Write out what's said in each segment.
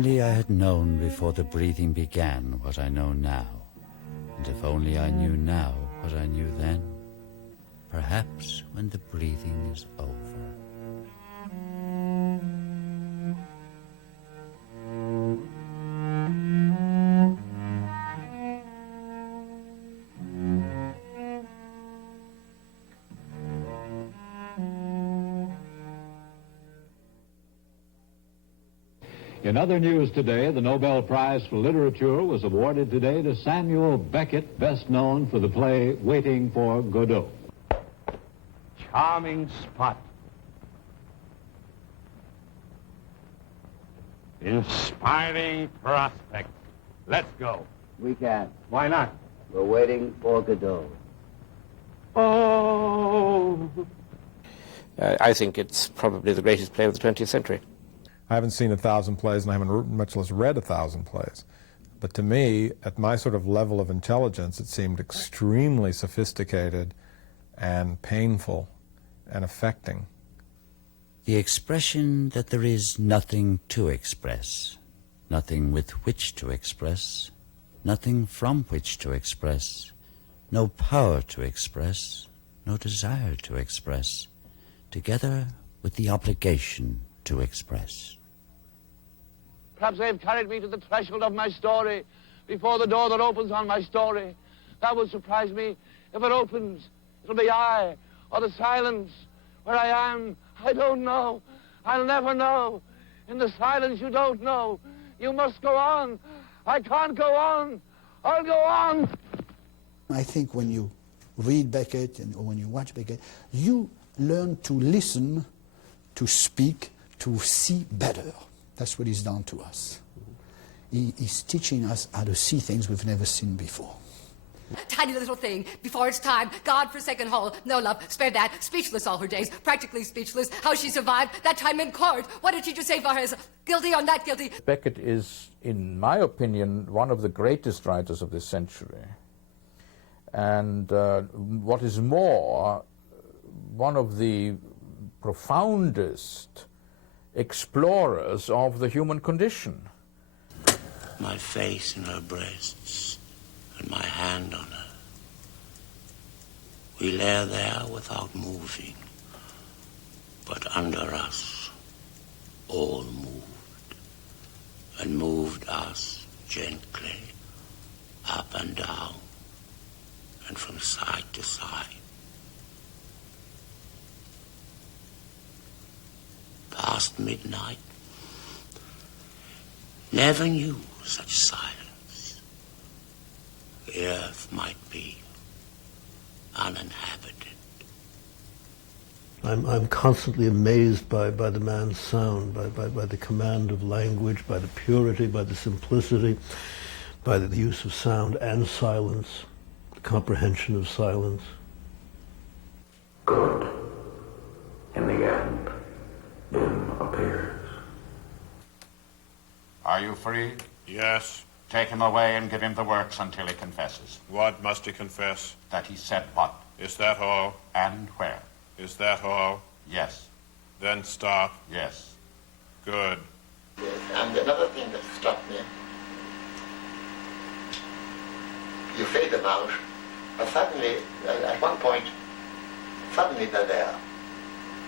only I had known before the breathing began what I know now, and if only I knew now what I knew then, perhaps when the breathing is over. In other news today, the Nobel Prize for Literature was awarded today to Samuel Beckett, best known for the play Waiting for Godot. Charming spot. Inspiring prospect. Let's go. We can't. Why not? We're waiting for Godot. Oh! I think it's probably the greatest play of the 20th century. I haven't seen 1,000 plays, and I haven't much less read 1,000 plays. But to me, at my sort of level of intelligence, it seemed extremely sophisticated and painful and affecting. The expression that there is nothing to express, nothing with which to express, nothing from which to express, no power to express, no desire to express, together with the obligation to express. Perhaps they've carried me to the threshold of my story, before the door that opens on my story. That would surprise me. If it opens, it'll be I, or the silence. Where I am, I don't know. I'll never know. In the silence, you don't know. You must go on. I can't go on. I'll go on. I think when you read Beckett or when you watch Beckett, you learn to listen, to speak, to see better. That's what he's done to us. He's teaching us how to see things we've never seen before. Tiny little thing, before its time, God-forsaken hole, no love, spared that, speechless all her days, practically speechless, how she survived, that time in court, what did she just say for herself, guilty or not guilty? Beckett is, in my opinion, one of the greatest writers of this century. And what is more, one of the profoundest explorers of the human condition. My face in her breasts and my hand on her. We lay there without moving, but under us all moved, and moved us gently up and down and from side to side. Past midnight, never knew such silence. The earth might be uninhabited. I'm constantly amazed by the man's sound, by the command of language, by the purity, by the simplicity, by the use of sound and silence, the comprehension of silence. Good, in the end, appears. Are you free? Yes. Take him away and give him the works until he confesses. What must he confess? That he said what? Is that all? And where? Is that all? Yes. Then stop. Yes. Good. Yes, and another thing that struck me, you fade them out, but suddenly, at one point, suddenly they're there.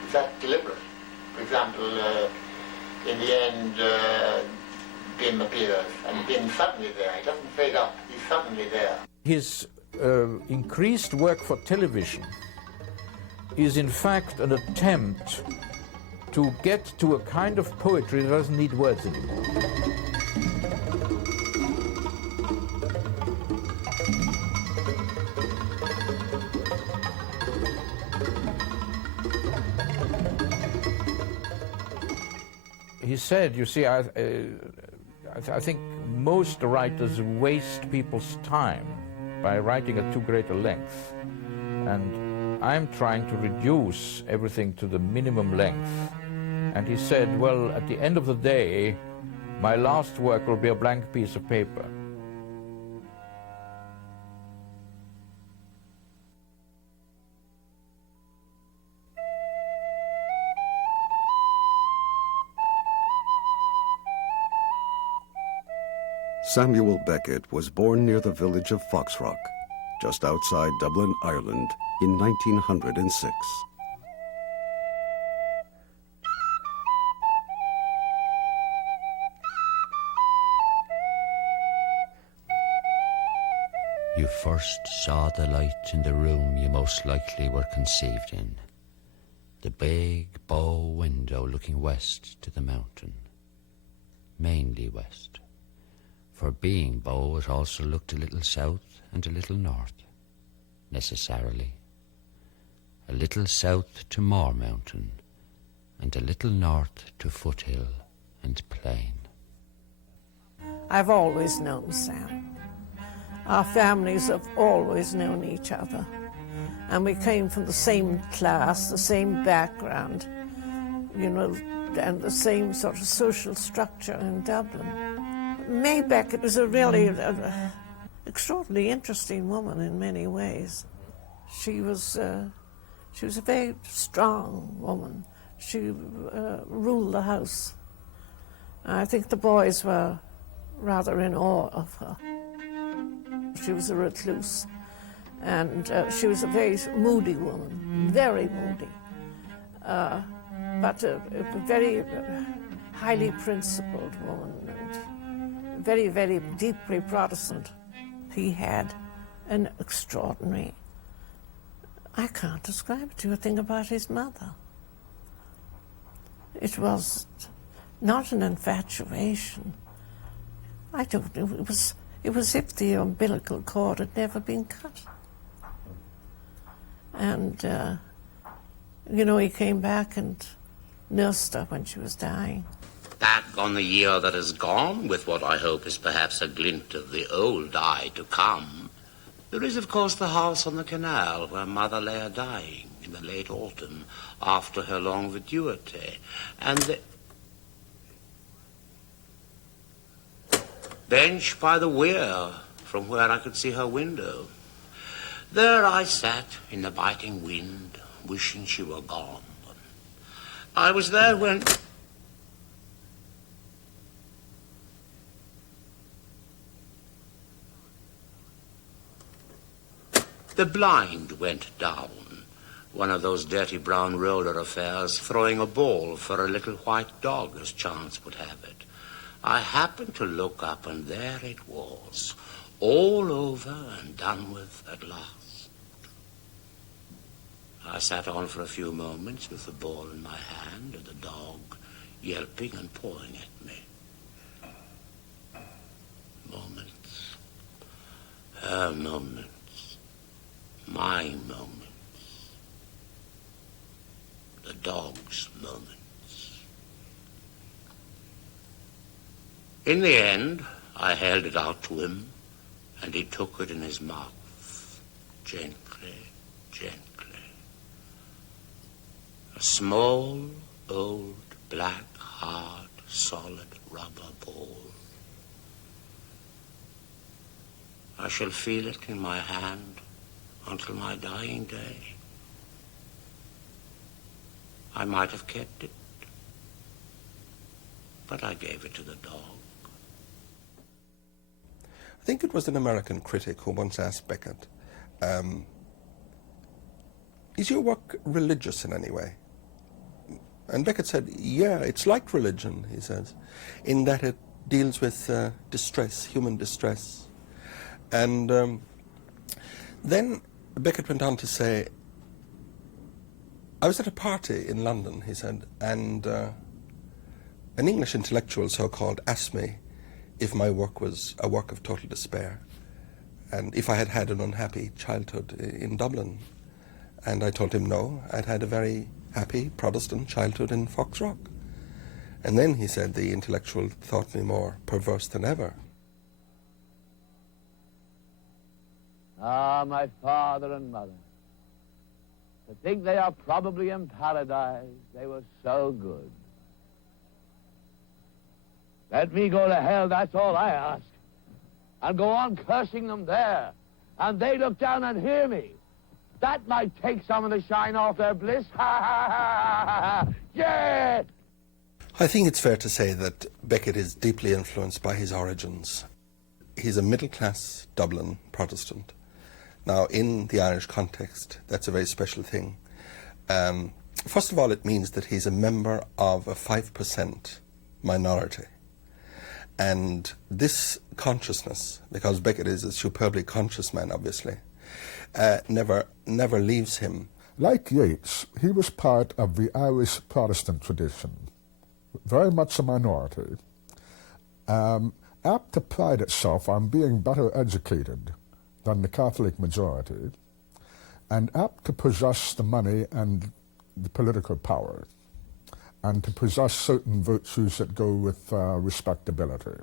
Is that deliberate? For example, in the end, Bim appears, and Bim's suddenly there. He doesn't fade up, he's suddenly there. His increased work for television is in fact an attempt to get to a kind of poetry that doesn't need words anymore. He said, you see, I think most writers waste people's time by writing at too great a length. And I'm trying to reduce everything to the minimum length. And he said, well, at the end of the day, my last work will be a blank piece of paper. Samuel Beckett was born near the village of Foxrock, just outside Dublin, Ireland, in 1906. You first saw the light in the room you most likely were conceived in, the big bow window looking west to the mountain, mainly west. For being bow, it also looked a little south and a little north, necessarily. A little south to Moor Mountain, and a little north to Foothill and Plain. I've always known Sam. Our families have always known each other, and we came from the same class, the same background, you know, and the same sort of social structure in Dublin. May Beckett was a really extraordinarily interesting woman in many ways. She was a very strong woman. She ruled the house. I think the boys were rather in awe of her. She was a recluse, and she was a very moody woman, very moody, but a very highly principled woman, and very, very deeply Protestant. He had an extraordinary, I can't describe it to you, a thing about his mother. It was not an infatuation. I don't know, it was as if the umbilical cord had never been cut. And, you know, he came back and nursed her when she was dying. Back on the year that is gone, with what I hope is perhaps a glint of the old eye to come, there is, of course, the house on the canal where Mother lay a-dying in the late autumn after her long vacuity, and the bench by the weir from where I could see her window. There I sat in the biting wind, wishing she were gone. I was there when the blind went down, one of those dirty brown roller affairs, throwing a ball for a little white dog as chance would have it. I happened to look up, and there it was, all over and done with at last. I sat on for a few moments with the ball in my hand and the dog yelping and pawing at me. Moments. Her moments. My moments. The dog's moments. In the end, I held it out to him, and he took it in his mouth, gently, gently. A small, old, black, hard, solid rubber ball. I shall feel it in my hand until my dying day. I might have kept it, but I gave it to the dog. I think it was an American critic who once asked Beckett, is your work religious in any way? And Beckett said, yeah, it's like religion, he says, in that it deals with distress, human distress. And then Beckett went on to say, I was at a party in London, he said, and an English intellectual, so-called, asked me if my work was a work of total despair, and if I had had an unhappy childhood in Dublin. And I told him no, I'd had a very happy Protestant childhood in Foxrock. And then, he said, the intellectual thought me more perverse than ever. Ah, my father and mother. To think they are probably in paradise. They were so good. Let me go to hell, that's all I ask. And go on cursing them there. And they look down and hear me. That might take some of the shine off their bliss. Ha, ha, ha, ha, ha. Yeah! I think it's fair to say that Beckett is deeply influenced by his origins. he's a middle-class Dublin Protestant. Now, in the Irish context, that's a very special thing. First of all, it means that he's a member of a 5% minority. And this consciousness, because Beckett is a superbly conscious man, obviously, never leaves him. Like Yeats, he was part of the Irish Protestant tradition, very much a minority, apt to pride itself on being better educated than the Catholic majority, and apt to possess the money and the political power, and to possess certain virtues that go with respectability.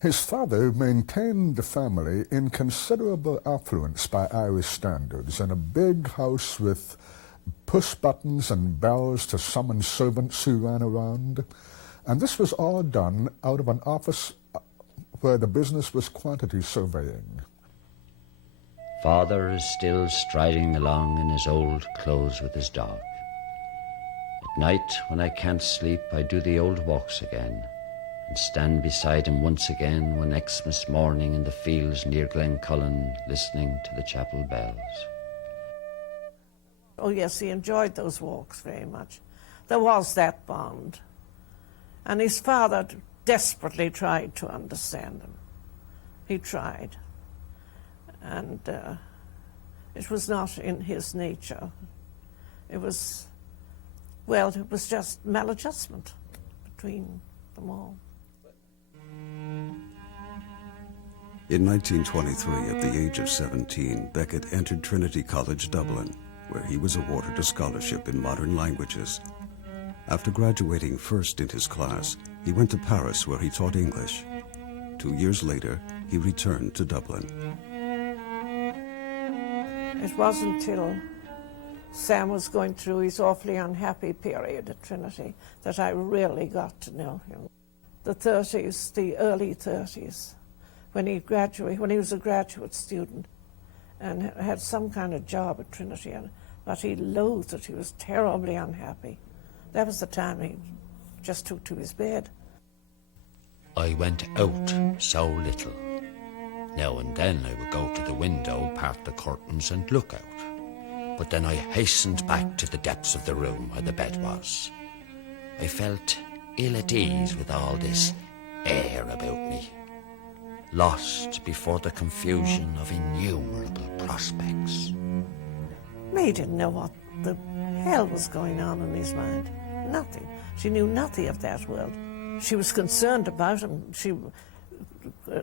His father maintained the family in considerable affluence by Irish standards, in a big house with push buttons and bells to summon servants who ran around. And this was all done out of an office where the business was quantity surveying. Father is still striding along in his old clothes with his dog. At night, when I can't sleep, I do the old walks again, and stand beside him once again one Xmas morning in the fields near Glencullen, listening to the chapel bells. Oh yes, he enjoyed those walks very much. There was that bond. And his father desperately tried to understand him. He tried. And it was not in his nature. It was, well, it was just maladjustment between them all. In 1923, at the age of 17, Beckett entered Trinity College, Dublin, where he was awarded a scholarship in modern languages. After graduating first in his class, he went to Paris, where he taught English. 2 years later, he returned to Dublin. It wasn't until Sam was going through his awfully unhappy period at Trinity that I really got to know him. The 30s, the early 30s, when he was a graduate student and had some kind of job at Trinity, but he loathed it. He was terribly unhappy. That was the time he just took to his bed. I went out so little. Now and then I would go to the window, part the curtains and look out. But then I hastened back to the depths of the room where the bed was. I felt ill at ease with all this air about me, lost before the confusion of innumerable prospects. May didn't know what the hell was going on in his mind. Nothing. She knew nothing of that world. She was concerned about him. She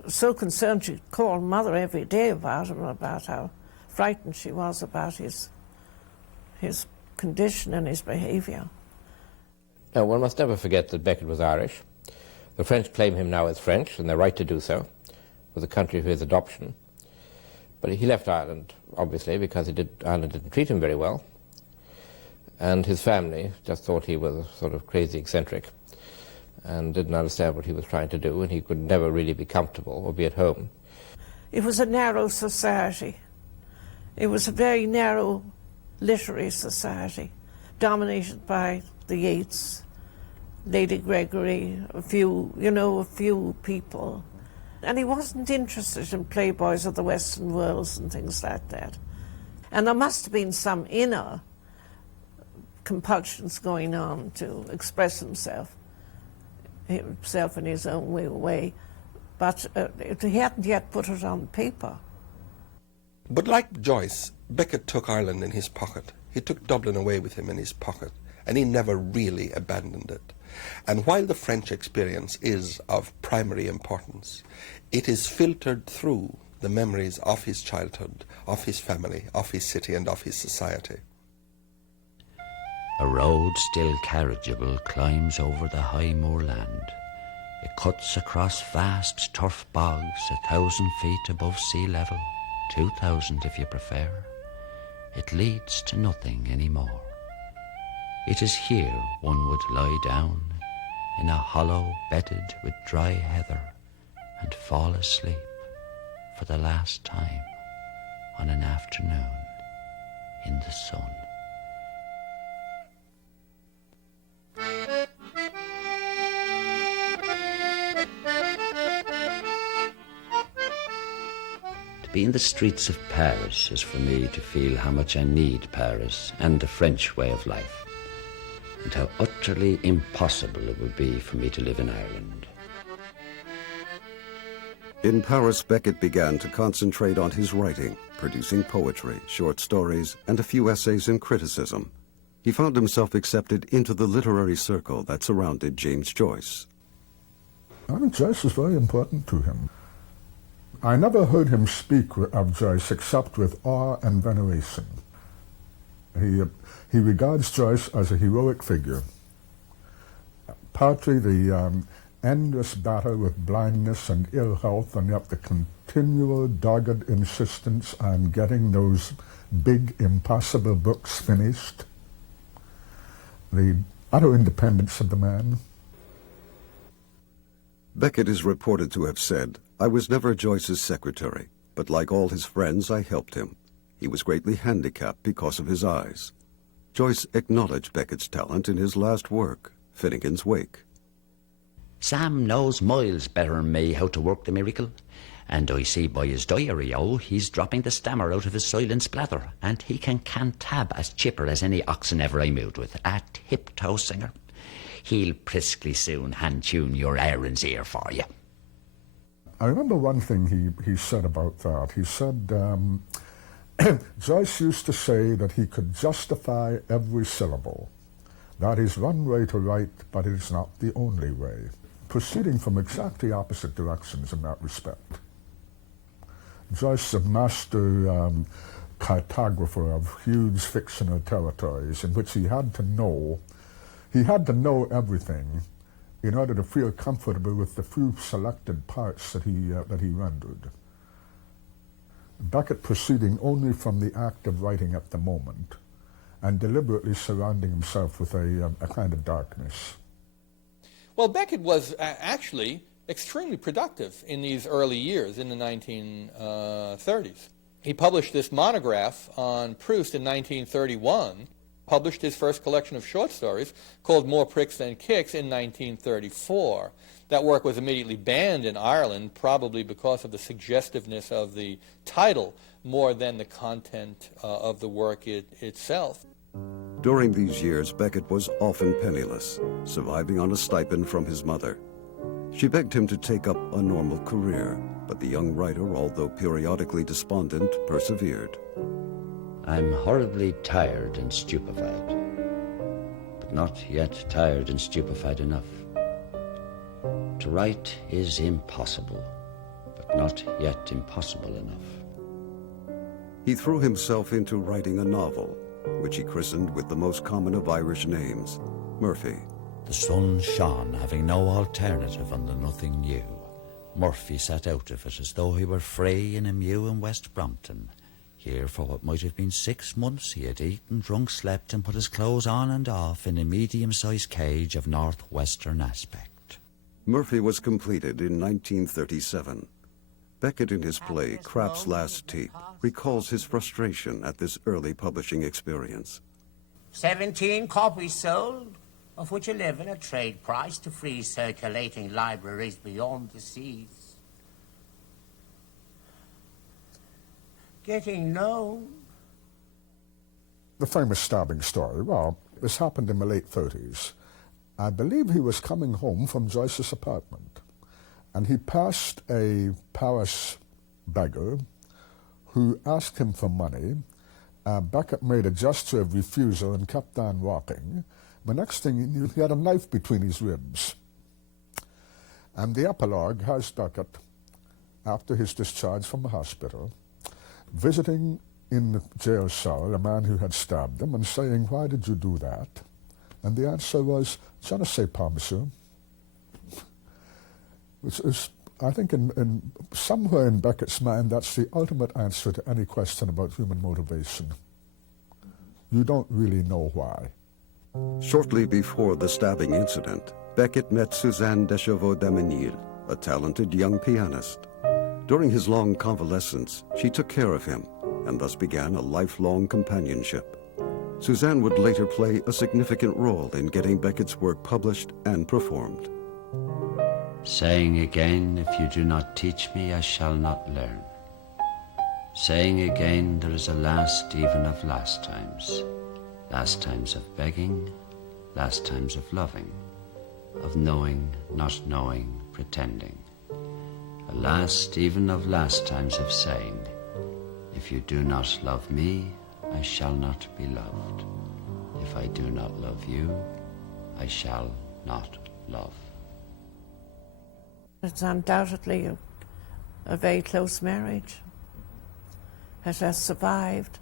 so concerned she'd call Mother every day about him, about how frightened she was about his condition and his behaviour. Now, one must never forget that Beckett was Irish. The French claim him now as French, and they're right to do so, with the country of his adoption. But he left Ireland, obviously, because Ireland didn't treat him very well. And his family just thought he was a sort of crazy eccentric and didn't understand what he was trying to do, and he could never really be comfortable or be at home. It was a narrow society. It was a very narrow literary society, dominated by the Yeats, Lady Gregory, a few people. And he wasn't interested in playboys of the Western worlds and things like that. And there must have been some inner compulsions going on to express himself in his own way, but he hadn't yet put it on paper. But like Joyce, Beckett took Ireland in his pocket. He took Dublin away with him in his pocket, and he never really abandoned it. And while the French experience is of primary importance, it is filtered through the memories of his childhood, of his family, of his city, and of his society. A road still carriageable climbs over the high moorland. It cuts across vast turf bogs 1,000 feet above sea level, 2,000 if you prefer. It leads to nothing anymore. It is here one would lie down, in a hollow bedded with dry heather, and fall asleep for the last time on an afternoon in the sun. be in the streets of Paris is for me to feel how much I need Paris and the French way of life, and how utterly impossible it would be for me to live in Ireland. In Paris, Beckett began to concentrate on his writing, producing poetry, short stories, and a few essays in criticism. He found himself accepted into the literary circle that surrounded James Joyce. I think Joyce was very important to him. I never heard him speak of Joyce except with awe and veneration. He regards Joyce as a heroic figure. Partly the endless battle with blindness and ill health, and yet the continual dogged insistence on getting those big, impossible books finished. The utter independence of the man. Beckett is reported to have said, "I was never Joyce's secretary, but like all his friends, I helped him. He was greatly handicapped because of his eyes." Joyce acknowledged Beckett's talent in his last work, Finnegan's Wake. Sam knows miles better than me how to work the miracle, and I see by his diary, he's dropping the stammer out of his silent splather, and he can tab as chipper as any oxen ever I moved with, a tip-toe singer. He'll briskly soon hand-tune your Aaron's ear for you. I remember one thing he said about that. He said, Joyce used to say that he could justify every syllable. That is one way to write, but it is not the only way. Proceeding from exactly opposite directions in that respect. Joyce, a master cartographer of huge fictional territories in which he had to know everything in order to feel comfortable with the few selected parts that he rendered. Beckett proceeding only from the act of writing at the moment, and deliberately surrounding himself with a kind of darkness. Well, Beckett was actually extremely productive in these early years, in the 1930s. He published this monograph on Proust in 1931, published his first collection of short stories called More Pricks Than Kicks in 1934. That work was immediately banned in Ireland, probably because of the suggestiveness of the title more than the content of the work itself. During these years, Beckett was often penniless, surviving on a stipend from his mother. She begged him to take up a normal career, but the young writer, although periodically despondent, persevered. I'm horribly tired and stupefied, but not yet tired and stupefied enough. To write is impossible, but not yet impossible enough. He threw himself into writing a novel, which he christened with the most common of Irish names, Murphy. The sun shone, having no alternative under nothing new. Murphy sat out of it as though he were free in a mew in West Brompton. Here, for what might have been 6 months, he had eaten, drunk, slept, and put his clothes on and off in a medium-sized cage of northwestern aspect. Murphy was completed in 1937. Beckett, in his play Krapp's Last Tape, recalls his frustration at this early publishing experience. 17 copies sold, of which 11 at trade price to free circulating libraries beyond the seas. Getting known. The famous stabbing story, well, this happened in the late 30s. I believe he was coming home from Joyce's apartment, and he passed a Paris beggar who asked him for money. Beckett made a gesture of refusal and kept on walking. The next thing he knew, he had a knife between his ribs. And the epilogue has Beckett, after his discharge from the hospital, visiting in the jail cell a man who had stabbed him and saying, "Why did you do that?" And the answer was, "Je ne sais pas, monsieur." Which is, I think, in somewhere in Beckett's mind, that's the ultimate answer to any question about human motivation. You don't really know why. Shortly before the stabbing incident, Beckett met Suzanne Deschavaux-Daménil, a talented young pianist. During his long convalescence, she took care of him, and thus began a lifelong companionship. Suzanne would later play a significant role in getting Beckett's work published and performed. Saying again, if you do not teach me, I shall not learn. saying again there is a last even of last times of begging, last times of loving, of knowing, not knowing, pretending, a last even of last times of saying, if you do not love me, I shall not be loved. If I do not love you, I shall not love. It's undoubtedly a very close marriage. It has survived,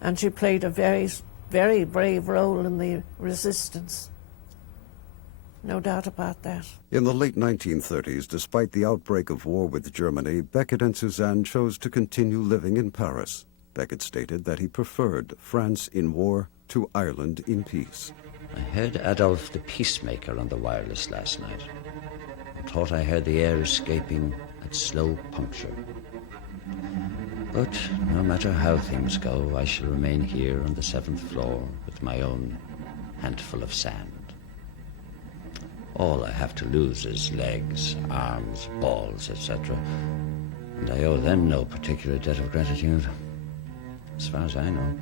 and she played a very, very brave role in the resistance. No doubt about that. In the late 1930s, despite the outbreak of war with Germany, Beckett and Suzanne chose to continue living in Paris. Beckett stated that he preferred France in war to Ireland in peace. I heard Adolf the Peacemaker on the wireless last night. I thought I heard the air escaping at slow puncture. But no matter how things go, I shall remain here on the 7th floor with my own handful of sand. All I have to lose is legs, arms, balls, etc. And I owe them no particular debt of gratitude, as far as I know.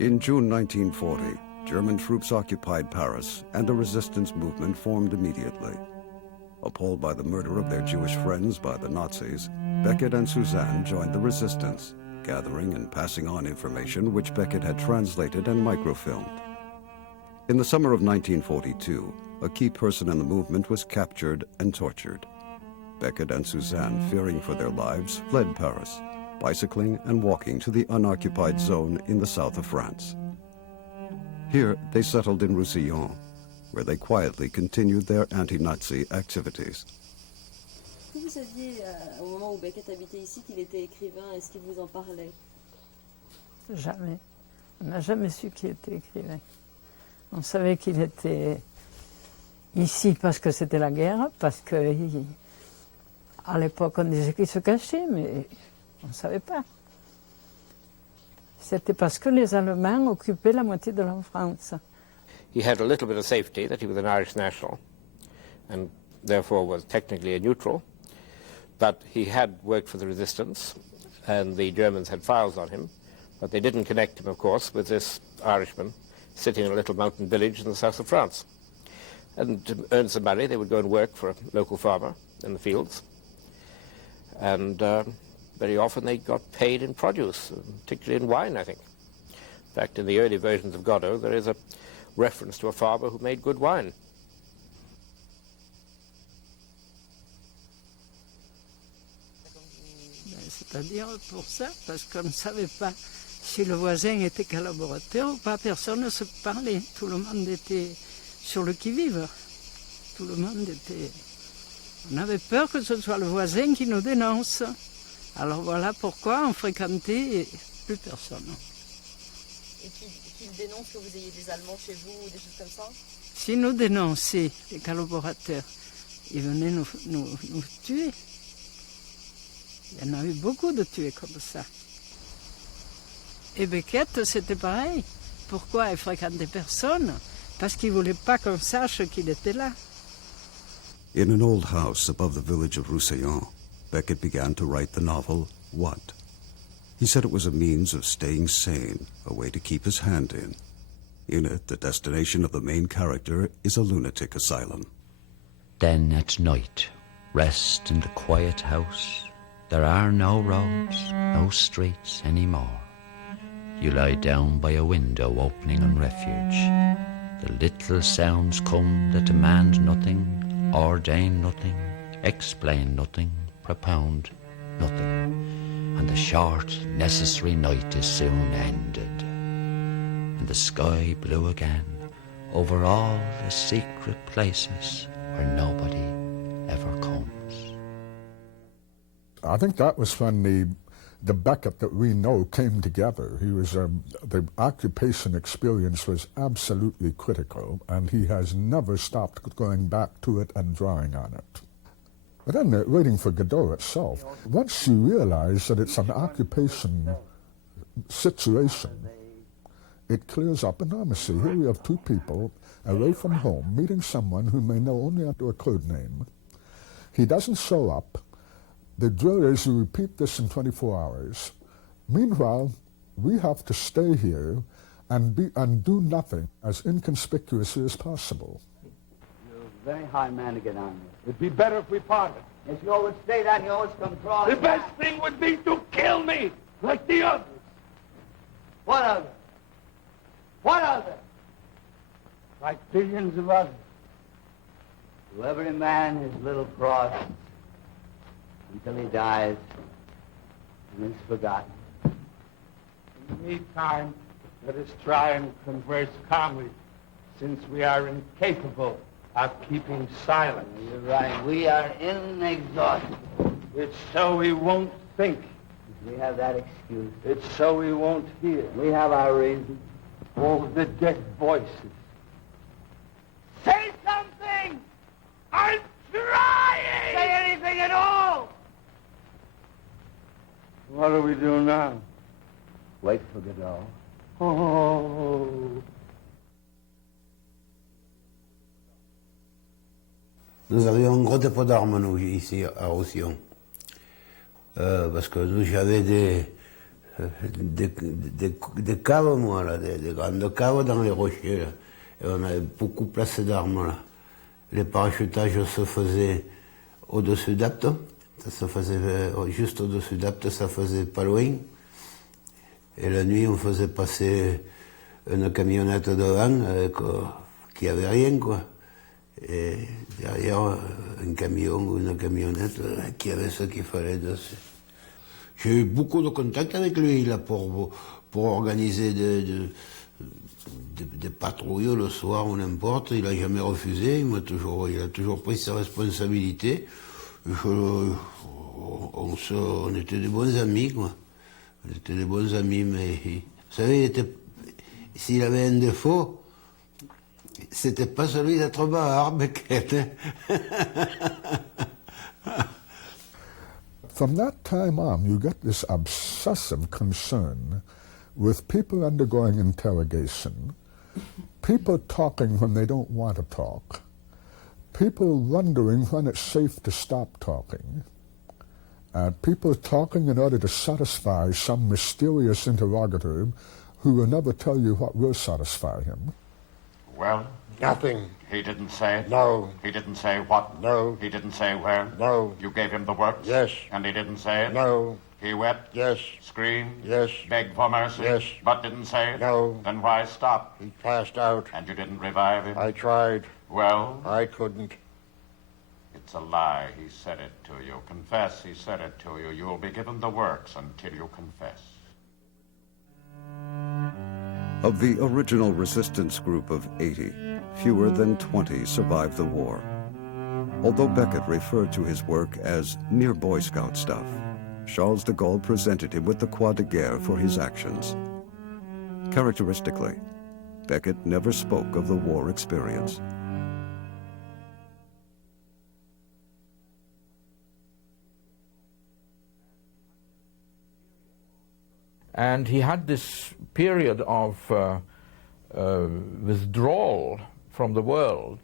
In June 1940, German troops occupied Paris, and a resistance movement formed immediately. Appalled by the murder of their Jewish friends by the Nazis, Beckett and Suzanne joined the resistance, gathering and passing on information which Beckett had translated and microfilmed. In the summer of 1942, a key person in the movement was captured and tortured. Beckett and Suzanne, fearing for their lives, fled Paris, bicycling and walking to the unoccupied zone in the south of France. Here, they settled in Roussillon, where they quietly continued their anti-Nazi activities. Est-ce que vous saviez, au moment où Beckett habitait ici, qu'il était écrivain? Est-ce qu'il vous en parlait? Jamais. On n'a jamais su qu'il était écrivain. On savait qu'il était ici parce que c'était la guerre, parce que à l'époque on disait qu'il se cachait, mais on ne savait pas. C'était parce que les Allemands occupaient la moitié de la France. He had a little bit of safety that he was an Irish national and therefore was technically a neutral, but he had worked for the resistance and the Germans had files on him, but they didn't connect him, of course, with this Irishman sitting in a little mountain village in the south of France. And to earn some money, they would go and work for a local farmer in the fields. And very often they got paid in produce, particularly in wine, I think. In fact, in the early versions of Godot, there is a reference to a farmer who made good wine. C'est-à-dire pour ça, parce qu'on ne savait pas si le voisin était collaborateur ou pas, personne ne se parlait. Tout le monde était sur le qui-vive. Tout le monde était... On avait peur que ce soit le voisin qui nous dénonce. Alors voilà pourquoi on fréquentait plus personne. Et qu'il dénonce que vous ayez des Allemands chez vous ou des choses comme ça? Si nous dénonçaient les collaborateurs, ils venaient nous tuer. Il y en a eu beaucoup de tués comme ça. Et Beckett, c'était pareil. Pourquoi il fréquentait personne? Parce qu'il ne voulait pas qu'on sache qu'il était là. In an old house above the village of Roussillon, Beckett began to write the novel, What? He said it was a means of staying sane, a way to keep his hand in. In it, the destination of the main character is a lunatic asylum. Then at night, rest in the quiet house. There are no roads, no streets anymore. You lie down by a window opening on refuge. The little sounds come that demand nothing, ordain nothing, explain nothing, propound nothing. And the short, necessary night is soon ended. And the sky blue again over all the secret places where nobody ever comes. I think that was when the Beckett that we know came together. He was the occupation experience was absolutely critical, and he has never stopped going back to it and drawing on it. But then waiting for Godot itself, once you realize that it's an occupation situation, It clears up enormously. Here we have two people away from home meeting someone whom they know only under a code name. He doesn't show up. The drill is you repeat this in 24 hours. Meanwhile, we have to stay here and do nothing as inconspicuously as possible. You're a very hard man to get on with. It'd be better if we parted. If you always say that, you always come crawling The best back. thing would be to kill me, like the others. What other? What other? Like billions of others. To every man his little cross until he dies and is forgotten. In the meantime, let us try and converse calmly, since we are incapable of keeping silent. You're right. We are inexhaustible. It's so we won't think. We have that excuse. It's so we won't hear. We have our reason. Oh, the dead voices. Say something! I'm trying! Say anything at all! What do we do now? Wait for Godot. Oh. Nous avions un gros dépôt d'armes, nous, ici, à Roussillon. Parce que nous, j'avais des caves, moi, là, des grandes caves dans les rochers, là. Et on avait beaucoup placé d'armes, là. Les parachutages se faisaient au-dessus d'Apte. Ça se faisait juste au-dessus d'Apte, ça faisait pas loin. Et la nuit, on faisait passer une camionnette devant qui avait rien, quoi. Et derrière, un camion ou une camionnette qui avait ce qu'il fallait dessus. J'ai eu beaucoup de contacts avec lui là, pour organiser des patrouilles le soir ou n'importe. Il n'a jamais refusé, il a toujours pris ses responsabilités. On était des bons amis, quoi. On était des bons amis, mais vous savez, s'il avait un défaut, c'était pas celui d'être bavard, Beckett. From that time on, you get this obsessive concern with people undergoing interrogation, people talking when they don't want to talk, people wondering when it's safe to stop talking, people talking in order to satisfy some mysterious interrogator who will never tell you what will satisfy him. Well? Nothing. He didn't say it? No. He didn't say what? No. He didn't say where? No. You gave him the works? Yes. And he didn't say it? No. He wept? Yes. Screamed? Yes. Begged for mercy? Yes. But didn't say it? No. Then why stop? He passed out. And you didn't revive him? I tried. Well? I couldn't. It's a lie. He said it to you. Confess he said it to you. You'll be given the works until you confess. Of the original resistance group of 80, fewer than 20 survived the war. Although Beckett referred to his work as mere Boy Scout stuff, Charles de Gaulle presented him with the Croix de Guerre for his actions. Characteristically, Beckett never spoke of the war experience. And he had this period of withdrawal from the world.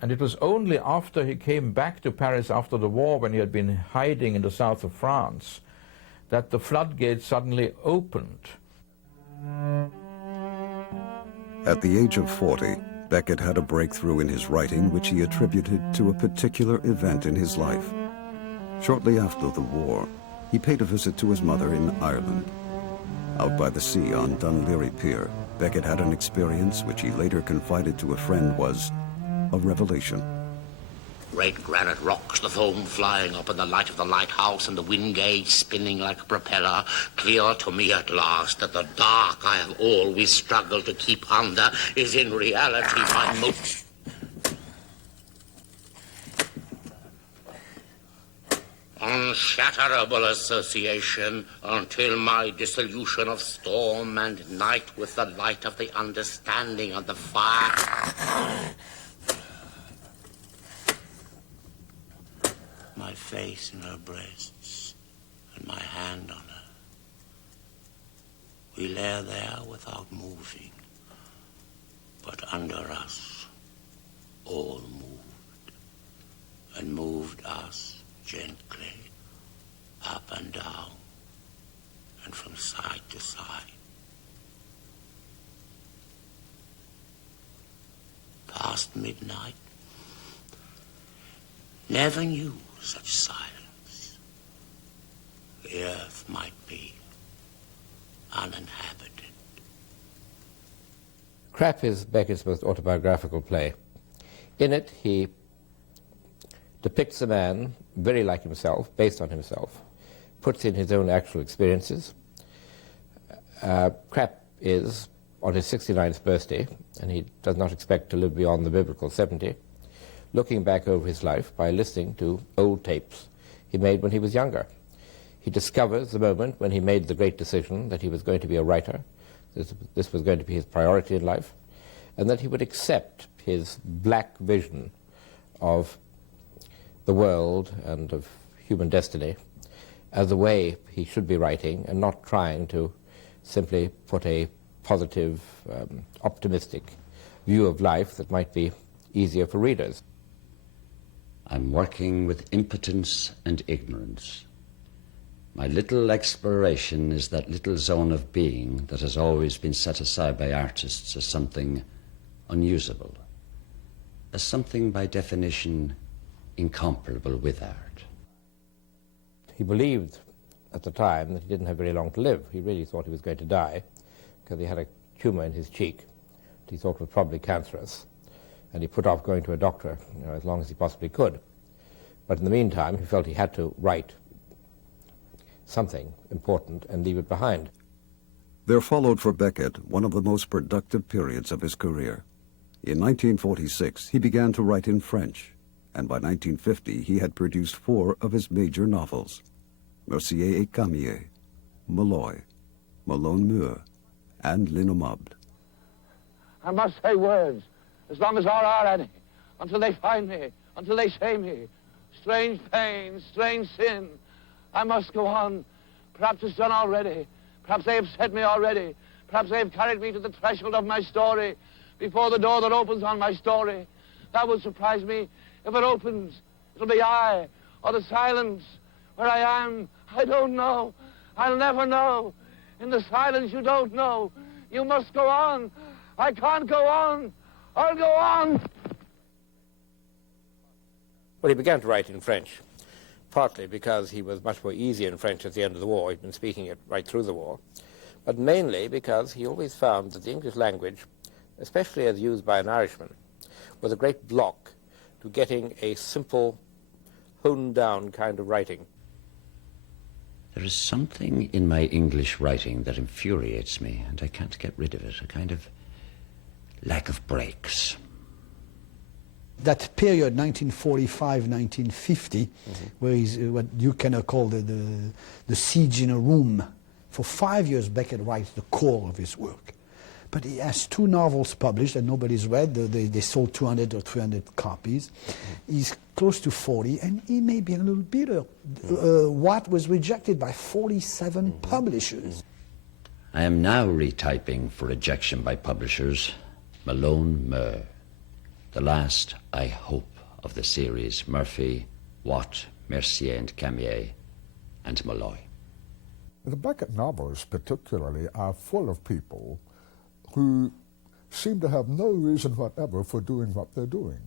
And it was only after he came back to Paris after the war, when he had been hiding in the south of France, that the floodgates suddenly opened. At the age of 40, Beckett had a breakthrough in his writing which he attributed to a particular event in his life. Shortly after the war, he paid a visit to his mother in Ireland. Out by the sea on Dunleary Pier, Beckett had an experience which he later confided to a friend was a revelation. Great granite rocks, the foam flying up in the light of the lighthouse and the wind gauge spinning like a propeller. Clear to me at last that the dark I have always struggled to keep under is in reality my most... unshatterable association until my dissolution of storm and night with the light of the understanding of the fire. My face in her breasts and my hand on her. We lay there without moving, under us, all moved, and moved us gently up and down, and from side to side. Past midnight, never knew such silence. The earth might be uninhabited. Crap is Beckett's most autobiographical play. In it, he depicts a man very like himself, based on himself, puts in his own actual experiences. Crap is on his 69th birthday, and he does not expect to live beyond the biblical 70, looking back over his life by listening to old tapes he made when he was younger. He discovers the moment when he made the great decision that he was going to be a writer, this was going to be his priority in life, and that he would accept his black vision of the world and of human destiny as the way he should be writing, and not trying to simply put a positive, optimistic view of life that might be easier for readers. I'm working with impotence and ignorance. My little exploration is that little zone of being that has always been set aside by artists as something unusable, as something by definition incomparable with art. He believed at the time that he didn't have very long to live. He really thought he was going to die because he had a tumor in his cheek that he thought was probably cancerous, and he put off going to a doctor as long as he possibly could. But in the meantime, he felt he had to write something important and leave it behind. There followed for Beckett one of the most productive periods of his career. In 1946, he began to write in French, and by 1950 he had produced 4 of his major novels: Mercier et Camier, Molloy, Malone Muir, and L'innommable. I must say words, as long as there are any, until they find me, until they say me. Strange pain, strange sin. I must go on. Perhaps it's done already. Perhaps they have said me already. Perhaps they have carried me to the threshold of my story, before the door that opens on my story. That will surprise me. If it opens, it'll be I, or the silence. Where I am, I don't know. I'll never know. In the silence, you don't know. You must go on. I can't go on. I'll go on. Well, he began to write in French, partly because he was much more easy in French at the end of the war. He'd been speaking it right through the war. But mainly because he always found that the English language, especially as used by an Irishman, was a great block to getting a simple, honed-down kind of writing. There is something in my English writing that infuriates me, and I can't get rid of it, a kind of lack of breaks. That period, 1945-1950, where is what you can call the siege in a room. For 5 years, Beckett writes the core of his work. But he has 2 novels published that nobody's read. They sold 200 or 300 copies. He's close to 40, and he may be a little bitter. What was rejected by 47 publishers. I am now retyping for rejection by publishers Malone Muir, the last, I hope, of the series Murphy, Watt, Mercier and Camier, and Molloy. The Beckett novels particularly are full of people who seem to have no reason whatever for doing what they're doing.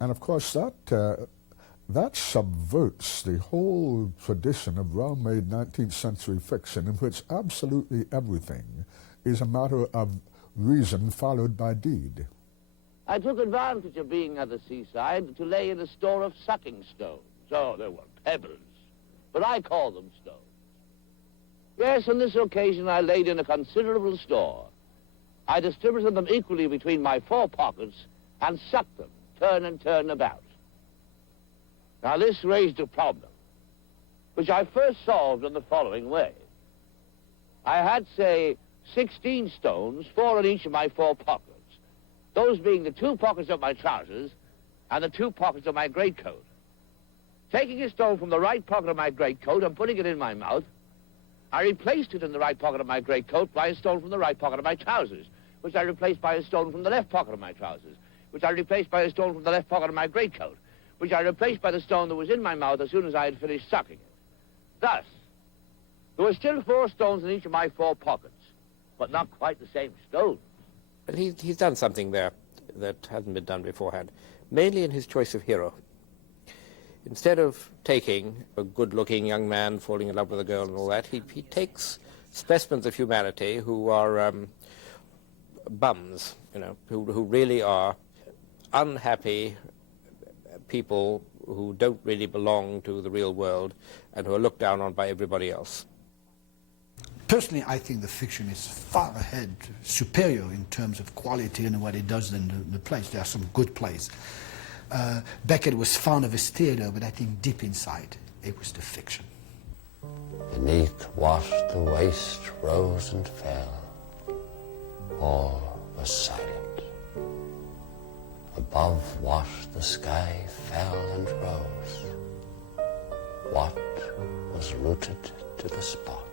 And of course that subverts the whole tradition of well-made 19th century fiction in which absolutely everything is a matter of reason followed by deed. I took advantage of being at the seaside to lay in a store of sucking stones. Oh, they were pebbles, but I call them stones. Yes, on this occasion I laid in a considerable store. I distributed them equally between my 4 pockets and sucked them, turn and turn about. Now this raised a problem, which I first solved in the following way. I had, say, 16 stones, 4 in each of my 4 pockets, those being the 2 pockets of my trousers and the 2 pockets of my greatcoat. Taking a stone from the right pocket of my greatcoat and putting it in my mouth, I replaced it in the right pocket of my greatcoat by a stone from the right pocket of my trousers, which I replaced by a stone from the left pocket of my trousers, which I replaced by a stone from the left pocket of my greatcoat, which I replaced by the stone that was in my mouth as soon as I had finished sucking it. Thus, there were still 4 stones in each of my 4 pockets, but not quite the same stone. But he's done something there that hasn't been done beforehand, mainly in his choice of hero. Instead of taking a good-looking young man falling in love with a girl and all that, he takes specimens of humanity who are bums, you know, who really are unhappy people who don't really belong to the real world and who are looked down on by everybody else. Personally, I think the fiction is far ahead, superior in terms of quality and what it does in the plays. There are some good plays. Beckett was fond of his theater, but I think deep inside, it was the fiction. Beneath washed the waste rose and fell. All was silent. Above washed the sky, fell and rose. What was rooted to the spot?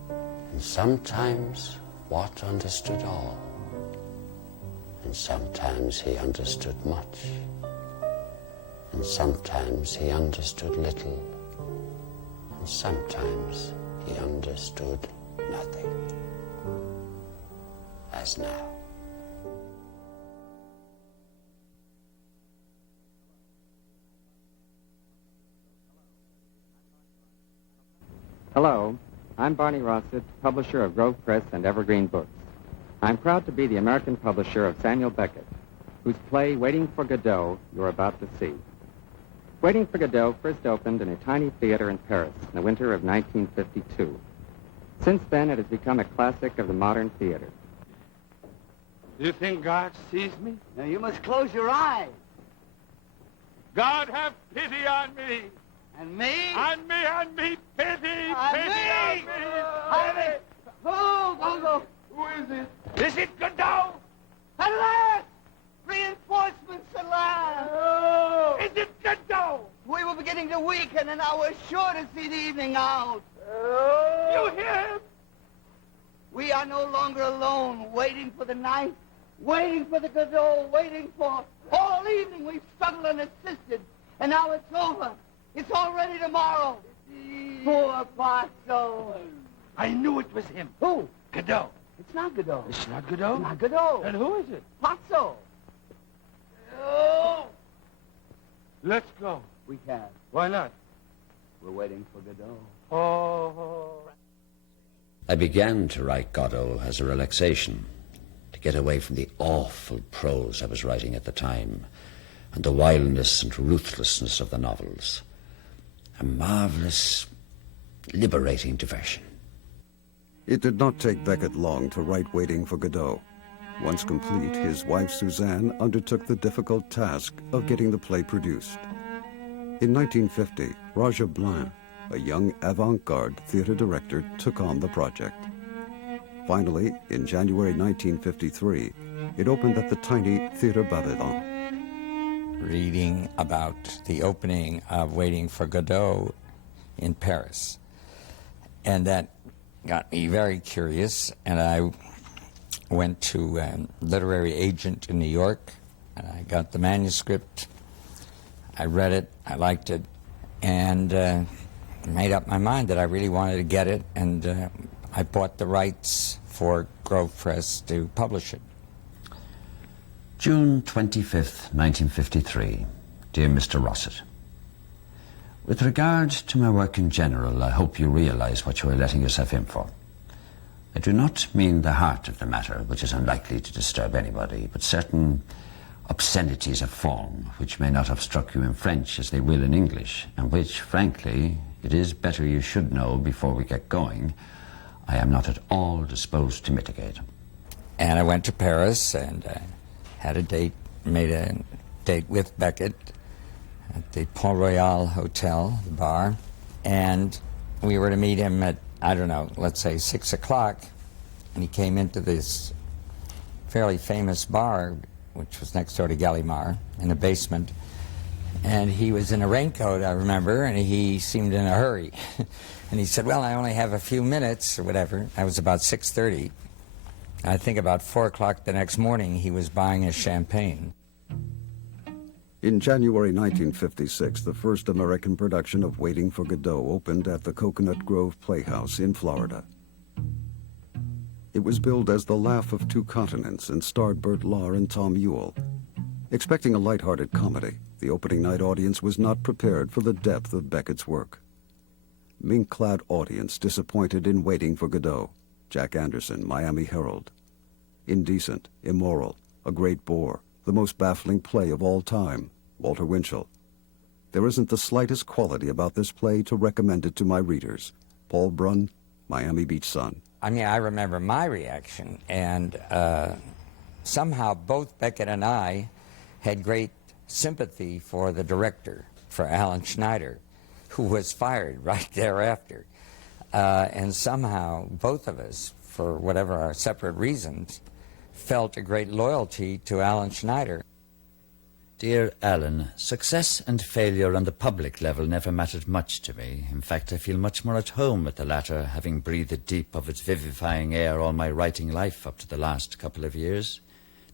And sometimes Watt understood all, and sometimes he understood much, and sometimes he understood little, and sometimes he understood nothing, as now. Hello, I'm Barney Rossett, publisher of Grove Press and Evergreen Books. I'm proud to be the American publisher of Samuel Beckett, whose play Waiting for Godot you're about to see. Waiting for Godot first opened in a tiny theater in Paris in the winter of 1952. Since then, it has become a classic of the modern theater. Do you think God sees me? Now, you must close your eyes. God have pity on me. And me? On me, pity, pity on me. Pity. Go. Who is it? Is it Godot? At last! Reinforcements at last! Oh. Is it Godot? We were beginning to weaken, and now we're sure to see the evening out. Oh. You hear him? We are no longer alone, waiting for the night, waiting for the Godot, waiting for... All evening we've struggled and assisted, and now it's over. It's already tomorrow. Poor Paso. I knew it was him. Who? Godot. It's not Godot. It's not Godot? Not Godot. Then who is it? Paso. Oh. Let's go. We can't. Why not? We're waiting for Godot. Oh. I began to write Godot as a relaxation, to get away from the awful prose I was writing at the time, and the wildness and ruthlessness of the novels. A marvelous, liberating diversion. It did not take Beckett long to write Waiting for Godot. Once complete, his wife Suzanne undertook the difficult task of getting the play produced. In 1950, Roger Blin, a young avant-garde theater director, took on the project. Finally, in January 1953, it opened at the tiny Théâtre Babylon. Reading about the opening of Waiting for Godot in Paris. And that got me very curious, and I went to a literary agent in New York, and I got the manuscript. I read it, I liked it, and made up my mind that I really wanted to get it, and I bought the rights for Grove Press to publish it. June 25th, 1953. Dear Mr. Rossett, with regard to my work in general, I hope you realize what you are letting yourself in for. I do not mean the heart of the matter, which is unlikely to disturb anybody, but certain obscenities of form, which may not have struck you in French as they will in English, and which, frankly, it is better you should know before we get going, I am not at all disposed to mitigate. And I went to Paris and had a date, made a date with Beckett at the Pont Royal Hotel, the bar, and we were to meet him at, I don't know, let's say 6 o'clock, and he came into this fairly famous bar, which was next door to Gallimard, in the basement, and he was in a raincoat, I remember, and he seemed in a hurry. And he said, well, I only have a few minutes, or whatever. That was about 6:30. I think about 4 o'clock the next morning, he was buying his champagne. In January 1956, the first American production of Waiting for Godot opened at the Coconut Grove Playhouse in Florida. It was billed as The Laugh of Two Continents and starred Burt Lahr and Tom Ewell. Expecting a lighthearted comedy, the opening night audience was not prepared for the depth of Beckett's work. Mink-clad audience disappointed in Waiting for Godot. Jack Anderson, Miami Herald. Indecent, Immoral, A Great Bore, the most baffling play of all time, Walter Winchell. There isn't the slightest quality about this play to recommend it to my readers. Paul Brunn, Miami Beach Sun. I mean, I remember my reaction, and somehow both Beckett and I had great sympathy for the director, for Alan Schneider, who was fired right thereafter. And somehow both of us, for whatever our separate reasons, felt a great loyalty to Alan Schneider. Dear Alan, success and failure on the public level never mattered much to me. In fact, I feel much more at home with the latter, having breathed deep of its vivifying air all my writing life up to the last couple of years.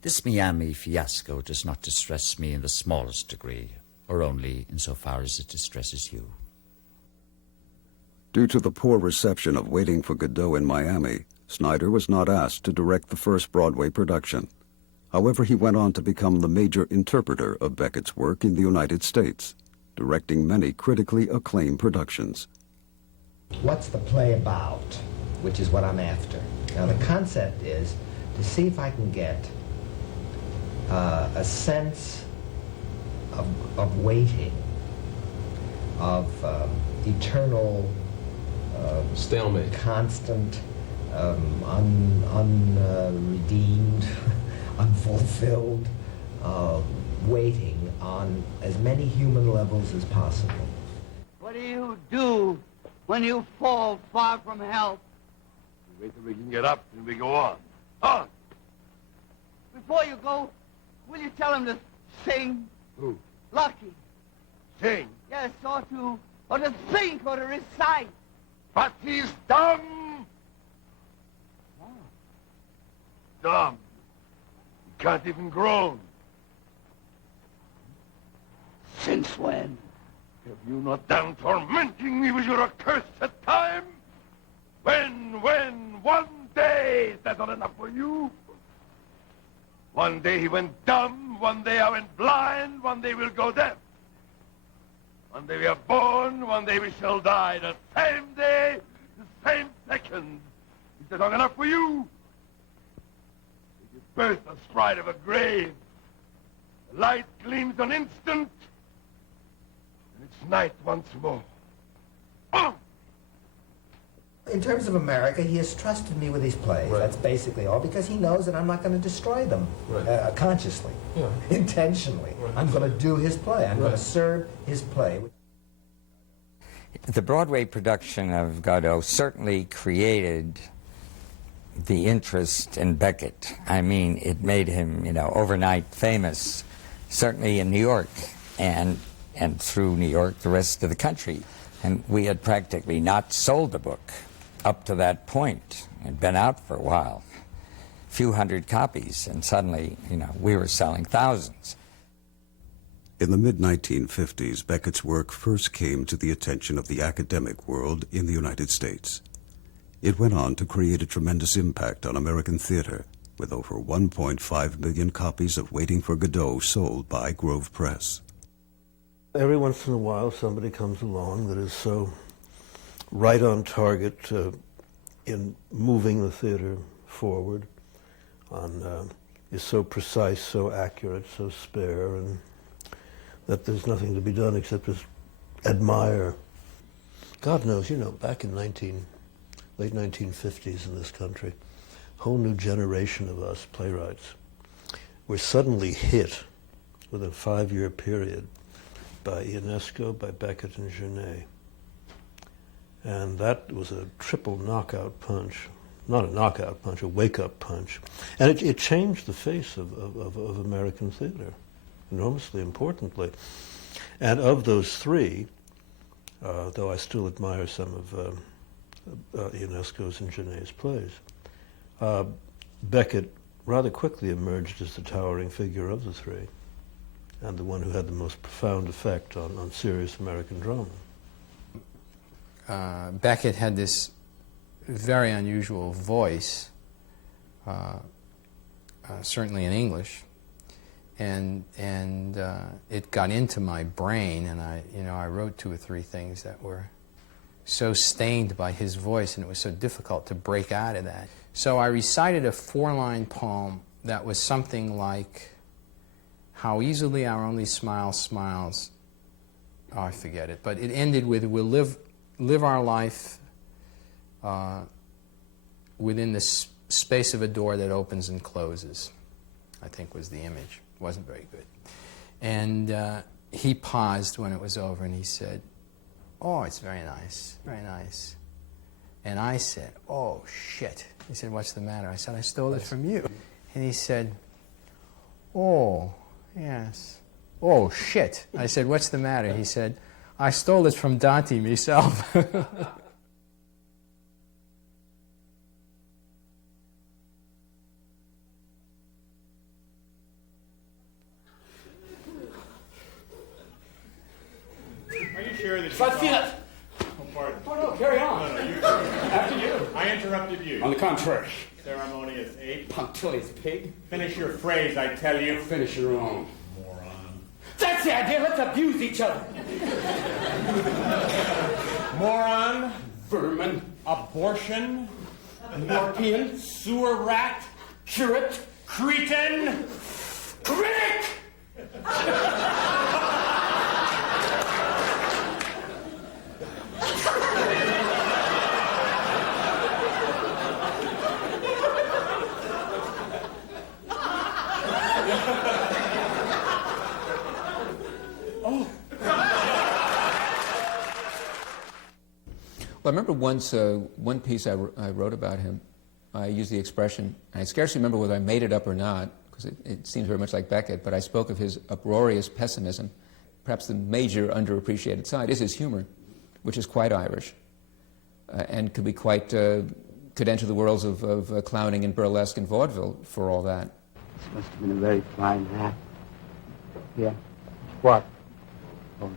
This Miami fiasco does not distress me in the smallest degree, or only insofar as it distresses you. Due to the poor reception of Waiting for Godot in Miami, Snyder was not asked to direct the first Broadway production. However, he went on to become the major interpreter of Beckett's work in the United States, directing many critically acclaimed productions. What's the play about, which is what I'm after. Now, the concept is to see if I can get a sense of waiting, of eternal stalemate, constant, unredeemed, unfulfilled, waiting on as many human levels as possible. What do you do when you fall far from help? We wait till we can get up and we go on. On! Before you go, will you tell him to sing? Who? Lucky. Sing. Yes, or to think, or to recite. But he's dumb! Dumb. He can't even groan. Since when? Have you not done tormenting me with your accursed time? When, one day, is that not enough for you? One day he went dumb, one day I went blind, one day we'll go deaf. One day we are born, one day we shall die. The same day, the same second. Is that not enough for you? We give birth astride of a grave. The light gleams an instant, and it's night once more. Oh! In terms of America, he has trusted me with these plays. Right. That's basically all, because he knows that I'm not going to destroy them consciously, intentionally. Right. I'm going to do his play. I'm going to serve his play. The Broadway production of Godot certainly created the interest in Beckett. I mean, it made him, overnight famous, certainly in New York, and through New York, the rest of the country. And we had practically not sold the book up to that point. It had been out for a while, a few hundred copies, and suddenly, we were selling thousands. In the mid-1950s, Beckett's work first came to the attention of the academic world in the United States. It went on to create a tremendous impact on American theater, with over 1.5 million copies of Waiting for Godot sold by Grove Press. Every once in a while, somebody comes along that is so right on target in moving the theater forward, is so precise, so accurate, so spare, and that there's nothing to be done except just admire. God knows, back in late 1950s in this country, a whole new generation of us playwrights were suddenly hit within a 5-year period by Ionesco, by Beckett and Genet. And that was a triple knockout punch. Not a knockout punch, a wake-up punch. And it changed the face of American theater, enormously importantly. And of those three, though I still admire some of Ionesco's and Genet's plays, Beckett rather quickly emerged as the towering figure of the three, and the one who had the most profound effect on serious American drama. Beckett had this very unusual voice, certainly in English, and it got into my brain, and I wrote 2 or 3 things that were so stained by his voice, and it was so difficult to break out of that. So I recited a 4-line poem that was something like, "How easily our only smile smiles." Oh, I forget it, but it ended with, "We'll live our life within the space of a door that opens and closes," I think was the image. It wasn't very good. And he paused when it was over, and he said, "Oh, it's very nice, very nice." And I said, "Oh, shit." He said, "What's the matter?" I said, "I stole it from you." And he said, "Oh, yes." "Oh, shit." I said, "What's the matter?" He said, "I stole it from Dante myself." Are you sure that If I feel it. Oh, pardon. Oh, no, carry on. No, you. After you. I interrupted you. On the contrary. Ceremonious ape. Punctilious pig. Finish your phrase, I tell you. Finish your own. Moron. That's the idea. Let's abuse each other. Moron. Vermin. Abortion. Morpian. Sewer rat. Curate. Cretin. Critic! Well, I remember once, one piece I wrote about him, I used the expression, I scarcely remember whether I made it up or not, because it seems very much like Beckett, but I spoke of his uproarious pessimism. Perhaps the major underappreciated side is his humor, which is quite Irish, and could be quite, could enter the worlds of clowning and burlesque and vaudeville for all that. This must have been a very fine hat. Yeah. What? Oh.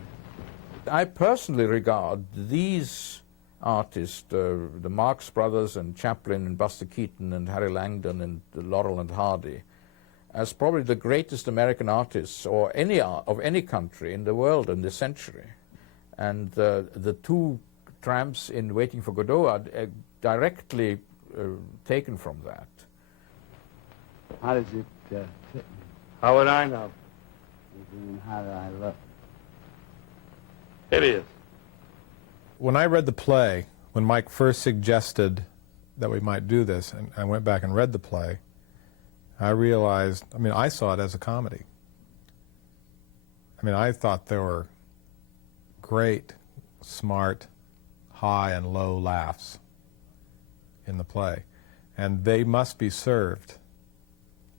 I personally regard these artists, the Marx Brothers and Chaplin and Buster Keaton and Harry Langdon and Laurel and Hardy, as probably the greatest American artists or any of any country in the world in this century. And the 2 tramps in Waiting for Godot are directly taken from that. How does it fit me? How would I know? How do I look? Hideous. When I read the play, when Mike first suggested that we might do this, and I went back and read the play, I realized, I mean, I saw it as a comedy. I mean, I thought there were great, smart, high and low laughs in the play. And they must be served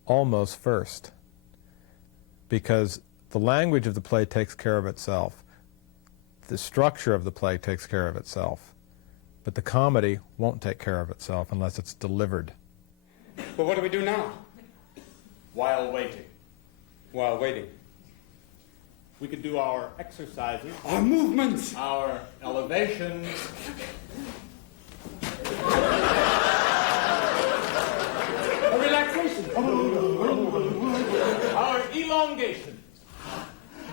almost first, because the language of the play takes care of itself. The structure of the play takes care of itself, but the comedy won't take care of itself unless it's delivered. Well, what do we do now? While waiting. While waiting. We could do our exercises. Our movements. Our elevations. A relaxation. Our elongation.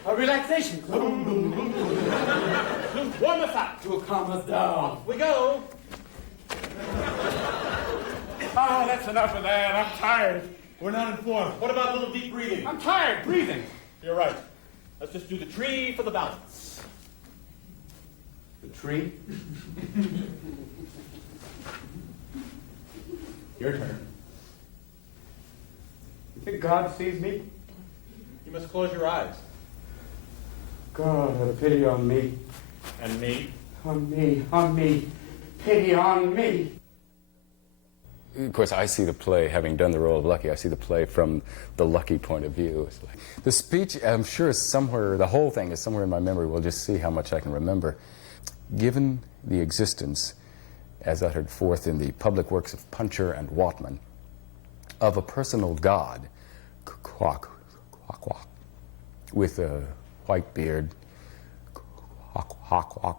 A relaxation. To warm us up. To calm us down. Off we go. Ah, that's enough of that. I'm tired. We're not informed. What about a little deep breathing? I'm tired breathing. You're right. Let's just do the tree for the balance. The tree? Your turn. You think God sees me? You must close your eyes. God, have pity on me. And me. On me. Pity on me. Of course, I see the play, having done the role of Lucky, I see the play from the Lucky point of view. It's like, the speech, I'm sure, is somewhere, the whole thing is somewhere in my memory. We'll just see how much I can remember. Given the existence, as uttered forth in the public works of Puncher and Watman, of a personal god, quack, quack, quack, with a white beard, quack, quack, quack,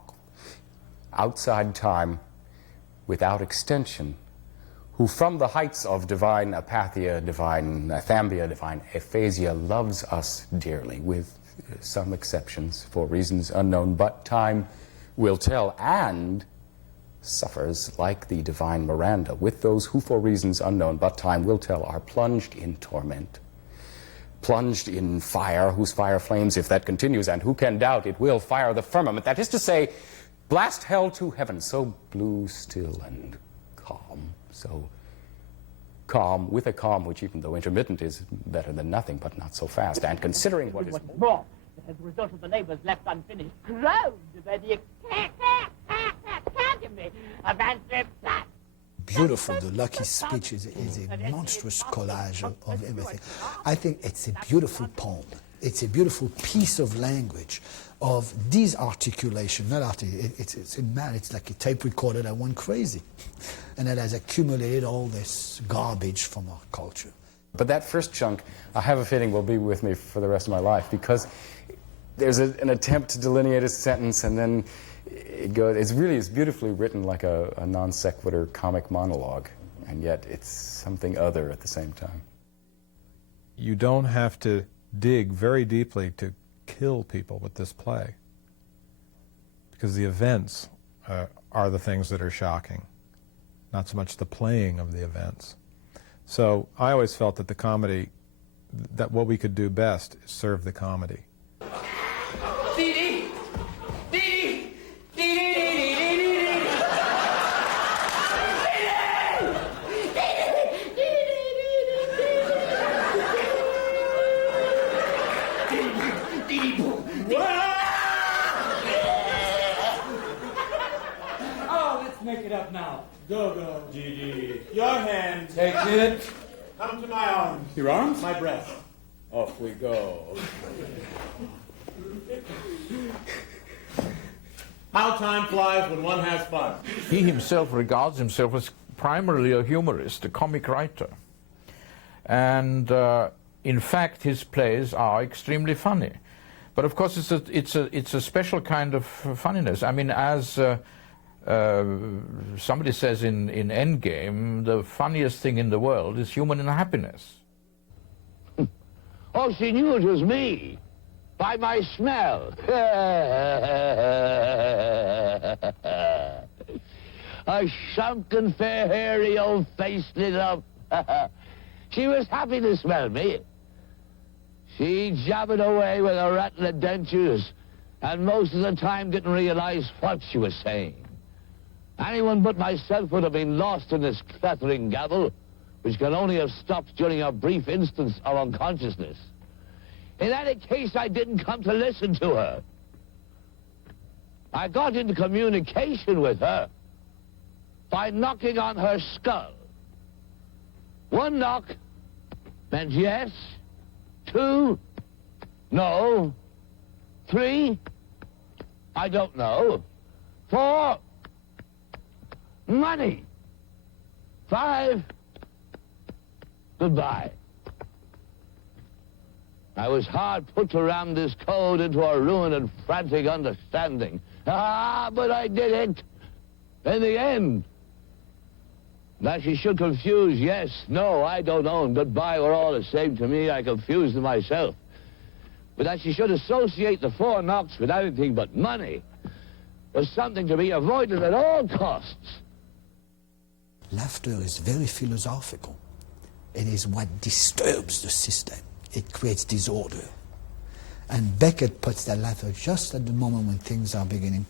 outside time, without extension, who from the heights of divine apathia, divine athambia, divine aphasia, loves us dearly, with some exceptions for reasons unknown, but time will tell, and suffers like the divine Miranda with those who for reasons unknown, but time will tell, are plunged in torment, plunged in fire, whose fire flames, if that continues, and who can doubt it will fire the firmament, that is to say, blast hell to heaven, so blue, still, and calm, so calm, with a calm which, even though intermittent, is better than nothing, but not so fast. And considering what is wrong, as a result of the labors left unfinished, groaned by the Academy of Anthropology. Beautiful. The Lucky speech is a monstrous collage of everything. I think it's a beautiful poem. It's a beautiful piece of language, of these articulation. It's like a tape recorder that went crazy, and that has accumulated all this garbage from our culture. But that first chunk, I have a feeling, will be with me for the rest of my life, because there's an attempt to delineate a sentence, and then it goes. It's beautifully written, like a non sequitur comic monologue, and yet it's something other at the same time. You don't have to dig very deeply to kill people with this play, because the events are the things that are shocking, not so much the playing of the events. So I always felt that the comedy, that what we could do best is serve the comedy. Make it up now. Go, go, Dee. Your hand. Take it. Come to my arms. Your arms? My breast. Off we go. How time flies when one has fun. He himself regards himself as primarily a humorist, a comic writer. And in fact, his plays are extremely funny. But of course, it's a special kind of funniness. I mean, as somebody says in Endgame, the funniest thing in the world is human unhappiness. Oh, she knew it was me by my smell. A shrunken, fair, hairy old face lit up. She was happy to smell me. She jabbered away with her rattling dentures, and most of the time didn't realize what she was saying. Anyone but myself would have been lost in this clattering gabble, which can only have stopped during a brief instance of unconsciousness. In any case, I didn't come to listen to her. I got into communication with her by knocking on her skull. One knock meant yes, 2, no, 3, I don't know, 4, money, 5, goodbye. I was hard put to ram this code into a ruined and frantic understanding. But I did it in the end. That she should confuse yes, no, I don't know, and goodbye were all the same to me. I confused them myself. But that she should associate the 4 knocks with anything but money was something to be avoided at all costs. Laughter is very philosophical. It is what disturbs the system. It creates disorder. And Beckett puts that laughter just at the moment when things are beginning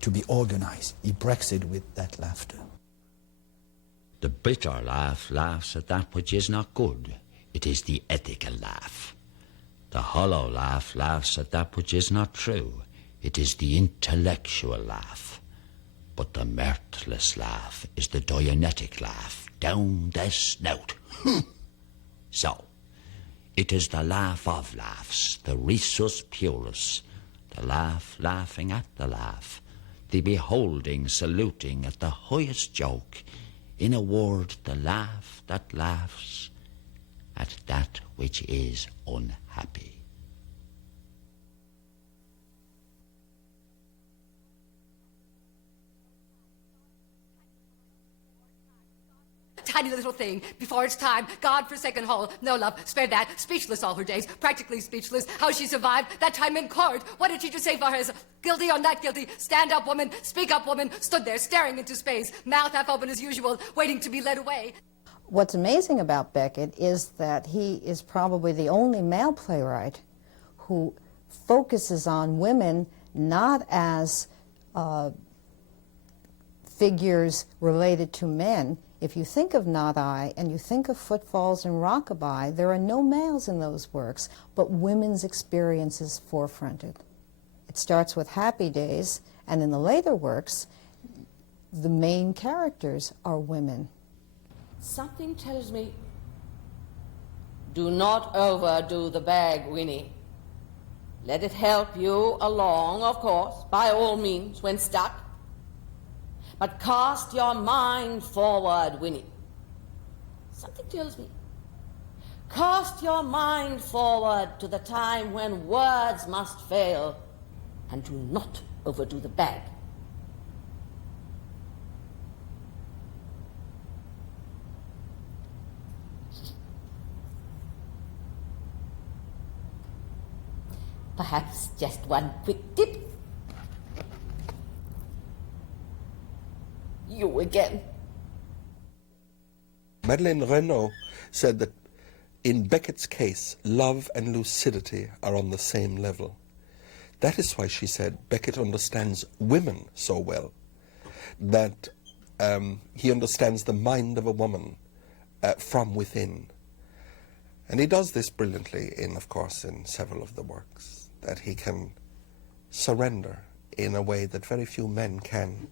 to be organized. He breaks it with that laughter. The bitter laugh laughs at that which is not good. It is the ethical laugh. The hollow laugh laughs at that which is not true. It is the intellectual laugh. But the mirthless laugh is the Dianetic laugh, down the snout. So, it is the laugh of laughs, the risus purus, the laugh laughing at the laugh, the beholding saluting at the highest joke. in a word, the laugh that laughs at that which is unhappy. Tiny little thing, before its time, God-forsaken hole, no love, spared that, speechless all her days, practically speechless, how she survived, that time in court, what did she just say for hers? Guilty or not guilty, stand up woman, speak up woman, stood there staring into space, mouth half open as usual, waiting to be led away. What's amazing about Beckett is that he is probably the only male playwright who focuses on women not as figures related to men. If you think of Not I and you think of Footfalls and Rockabye, there are no males in those works, but women's experiences forefronted. It starts with Happy Days, and in the later works, the main characters are women. Something tells me, do not overdo the bag, Winnie. Let it help you along, of course, by all means, when stuck. But cast your mind forward, Winnie. Something tells me. Cast your mind forward to the time when words must fail, and do not overdo the bag. Perhaps just one quick tip. You again. Madeleine Renaud said that in Beckett's case, love and lucidity are on the same level. That is why she said Beckett understands women so well, that he understands the mind of a woman from within. And he does this brilliantly of course, in several of the works, that he can surrender in a way that very few men can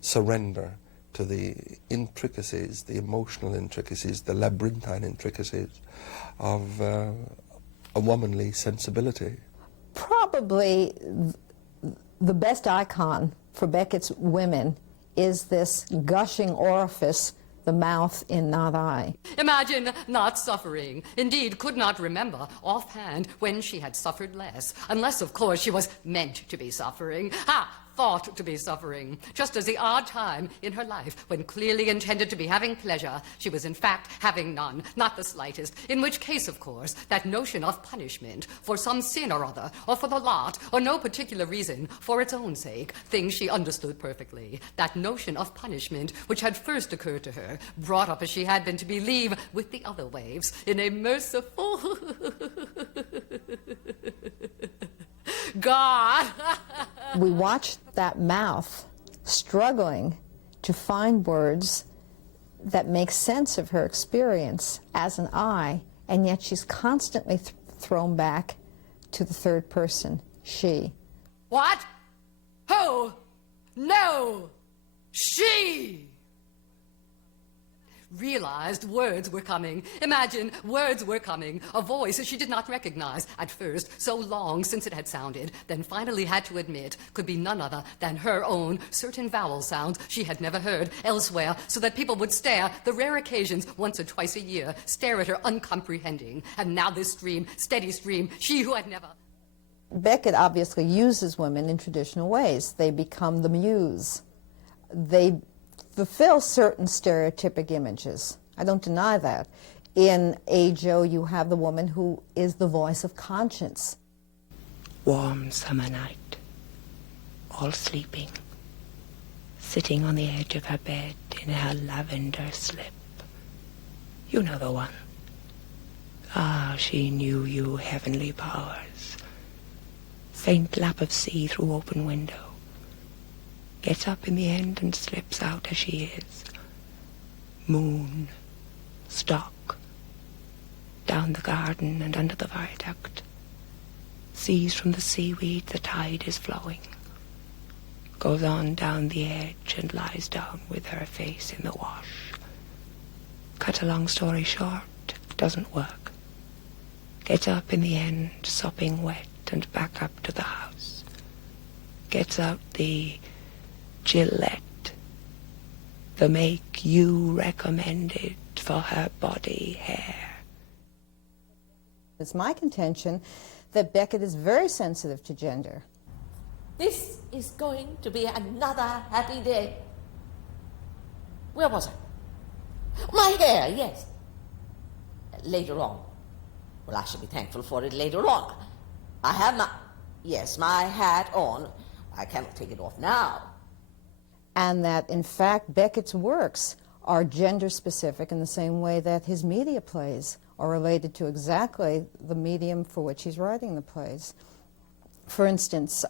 surrender to the intricacies, the emotional intricacies, the labyrinthine intricacies of a womanly sensibility. Probably the best icon for Beckett's women is this gushing orifice, the mouth in Not I. Imagine not suffering. Indeed, could not remember offhand when she had suffered less, unless, of course, she was meant to be suffering. Thought to be suffering, just as the odd time in her life when clearly intended to be having pleasure, she was in fact having none, not the slightest, in which case, of course, that notion of punishment for some sin or other, or for the lot, or no particular reason, for its own sake, things she understood perfectly, that notion of punishment which had first occurred to her, brought up as she had been to believe with the other waves, in a merciful God. We watched that mouth struggling to find words that make sense of her experience as an I, and yet she's constantly thrown back to the third person, she. What? Who? No! She! Realized words were coming. Imagine words were coming. A voice she did not recognize at first, so long since it had sounded, then finally had to admit could be none other than her own certain vowel sounds she had never heard elsewhere, so that people would stare, the rare occasions once or twice a year, stare at her uncomprehending. And now this stream, steady stream, she who had never... Beckett obviously uses women in traditional ways. They become the muse. They fulfill certain stereotypic images. I don't deny that. In Ajo, you have the woman who is the voice of conscience. Warm summer night, all sleeping, sitting on the edge of her bed in her lavender slip. You know the one. Ah, she knew you heavenly powers. Faint lap of sea through open window. Gets up in the end and slips out as she is. Moon, stock, down the garden and under the viaduct. Sees from the seaweed the tide is flowing. Goes on down the edge and lies down with her face in the wash. Cut a long story short, doesn't work. Gets up in the end, sopping wet, and back up to the house. Gets out the Gillette, the make you recommended for her body hair. It's my contention that Beckett is very sensitive to gender. This is going to be another happy day. Where was I? My hair, yes. Later on. Well, I shall be thankful for it later on. I have my hat on. I cannot take it off now. And that, in fact, Beckett's works are gender-specific in the same way that his media plays are related to exactly the medium for which he's writing the plays. For instance,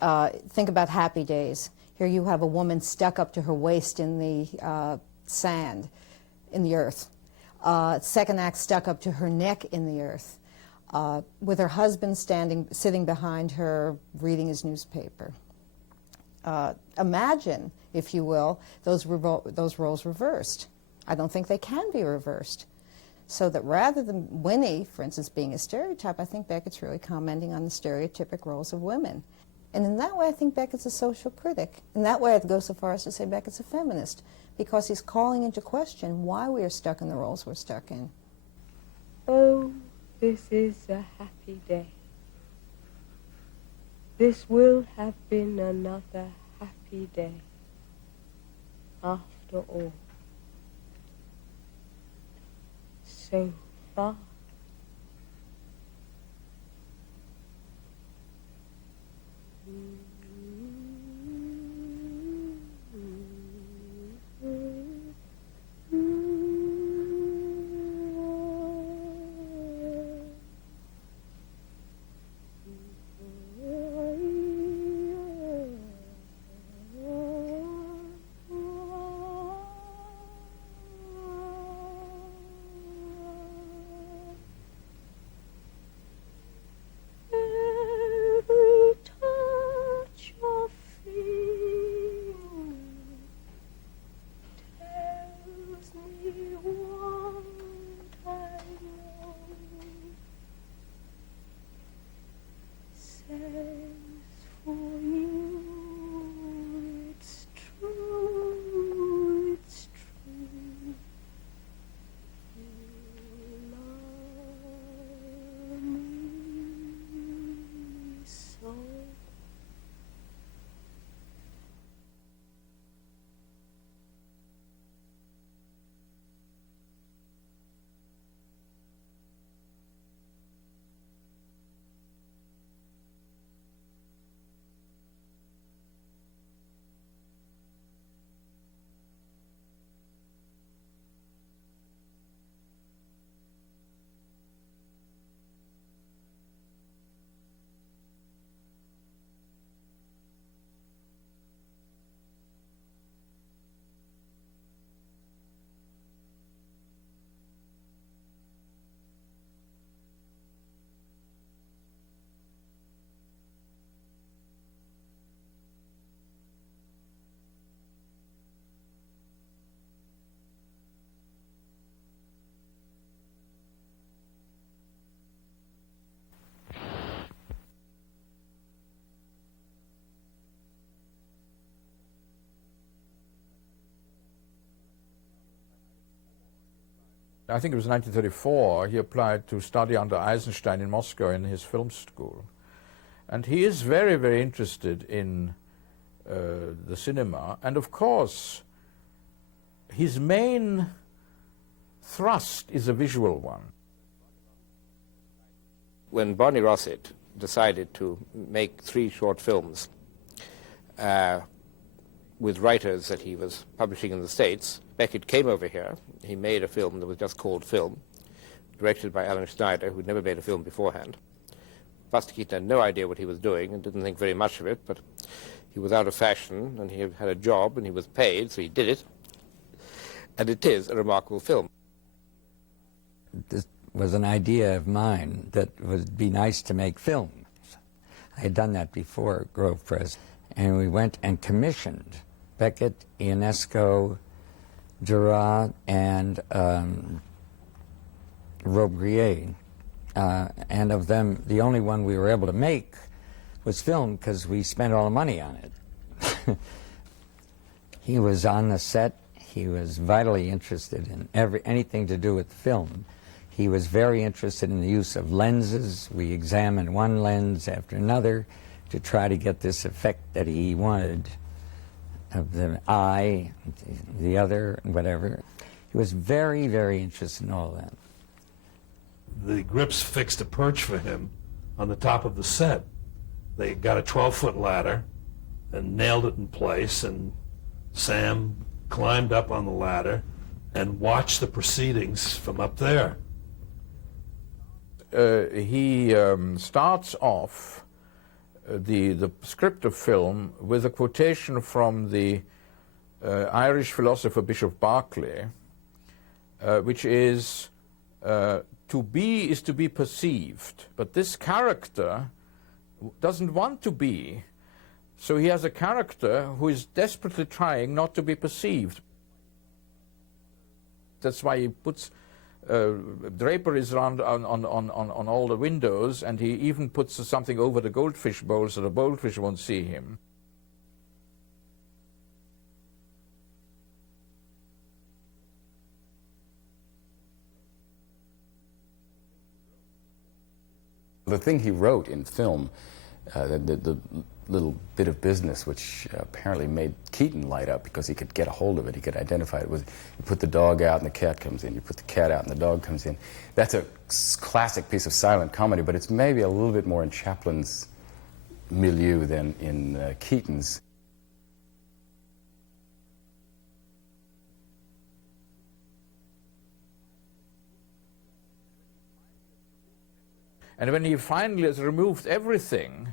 think about Happy Days. Here you have a woman stuck up to her waist in the sand, in the earth. Second act stuck up to her neck in the earth, with her husband sitting behind her reading his newspaper. Imagine, if you will, those roles reversed. I don't think they can be reversed. So that rather than Winnie, for instance, being a stereotype, I think Beckett's really commenting on the stereotypic roles of women. And in that way, I think Beckett's a social critic. In that way, I'd go so far as to say Beckett's a feminist, because he's calling into question why we are stuck in the roles we're stuck in. Oh, this is a happy day. This will have been another happy day, after all. So far. I think it was 1934, he applied to study under Eisenstein in Moscow in his film school. And he is very, very interested in the cinema. And of course, his main thrust is a visual one. When Bonnie Rossett decided to make 3 short films with writers that he was publishing in the States, Beckett came over here. He made a film that was just called Film, directed by Alan Schneider, who'd never made a film beforehand. Buster Keaton had no idea what he was doing and didn't think very much of it, but he was out of fashion and he had a job and he was paid, so he did it. And it is a remarkable film. This was an idea of mine that would be nice to make films. I had done that before at Grove Press, and we went and commissioned Beckett, Ionesco, Duras, and Robbe-Grillet. And of them, the only one we were able to make was film because we spent all the money on it. He was on the set. he was vitally interested in anything to do with film. He was very interested in the use of lenses. We examined one lens after another to try to get this effect that he wanted of the eye, the other, whatever. He was very, very interested in all that. The Grips fixed a perch for him on the top of the set. They got a 12-foot ladder and nailed it in place, and Sam climbed up on the ladder and watched the proceedings from up there. He starts off the script of film with a quotation from the Irish philosopher Bishop Barclay, which is, to be is to be perceived, but this character doesn't want to be, so he has a character who is desperately trying not to be perceived. That's why he puts draperies around on all the windows, and he even puts something over the goldfish bowl so the goldfish won't see him. The thing he wrote in film, the little bit of business which apparently made Keaton light up because he could get a hold of it, he could identify it, was you put the dog out and the cat comes in, you put the cat out and the dog comes in. That's a classic piece of silent comedy, but it's maybe a little bit more in Chaplin's milieu than in Keaton's. And when he finally has removed everything,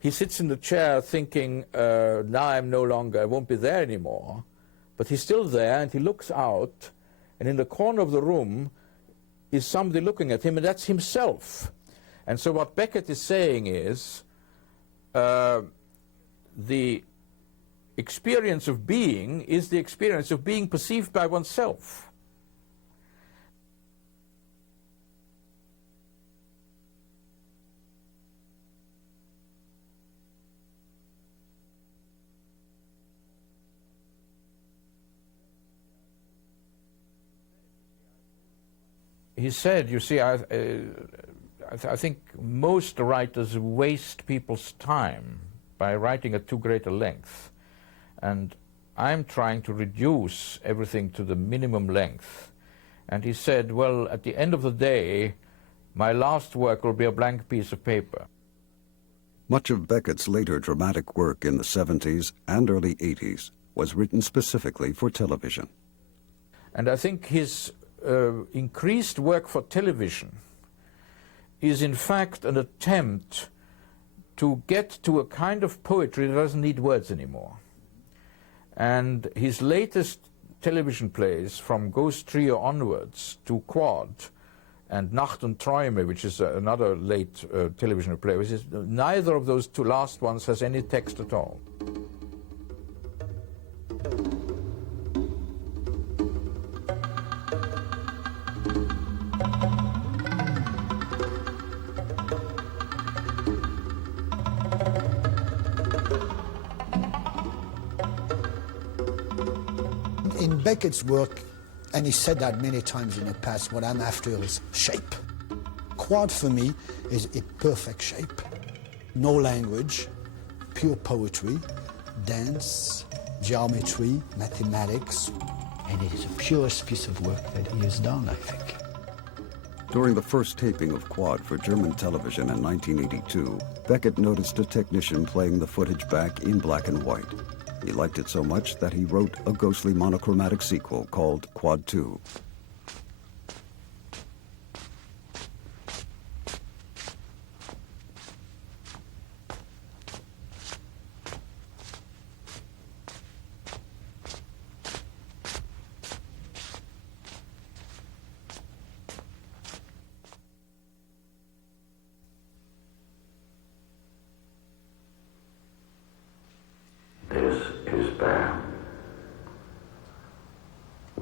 he sits in the chair thinking, now I'm no longer, I won't be there anymore. But he's still there, and he looks out, and in the corner of the room is somebody looking at him, and that's himself. And so what Beckett is saying is, the experience of being is the experience of being perceived by oneself. He said, you see, I think most writers waste people's time by writing at too great a length. And I'm trying to reduce everything to the minimum length. And he said, well, at the end of the day, my last work will be a blank piece of paper. Much of Beckett's later dramatic work in the 70s and early 80s was written specifically for television. And I think his increased work for television is in fact an attempt to get to a kind of poetry that doesn't need words anymore. And his latest television plays, from Ghost Trio onwards to Quad and Nacht und Träume, which is another late television play, which is, neither of those two last ones has any text at all. In Beckett's work, and he said that many times in the past, what I'm after is shape. Quad for me is a perfect shape. No language, pure poetry, dance, geometry, mathematics, and it is the purest piece of work that he has done, I think. During the first taping of Quad for German television in 1982, Beckett noticed a technician playing the footage back in black and white. He liked it so much that he wrote a ghostly monochromatic sequel called Quad 2.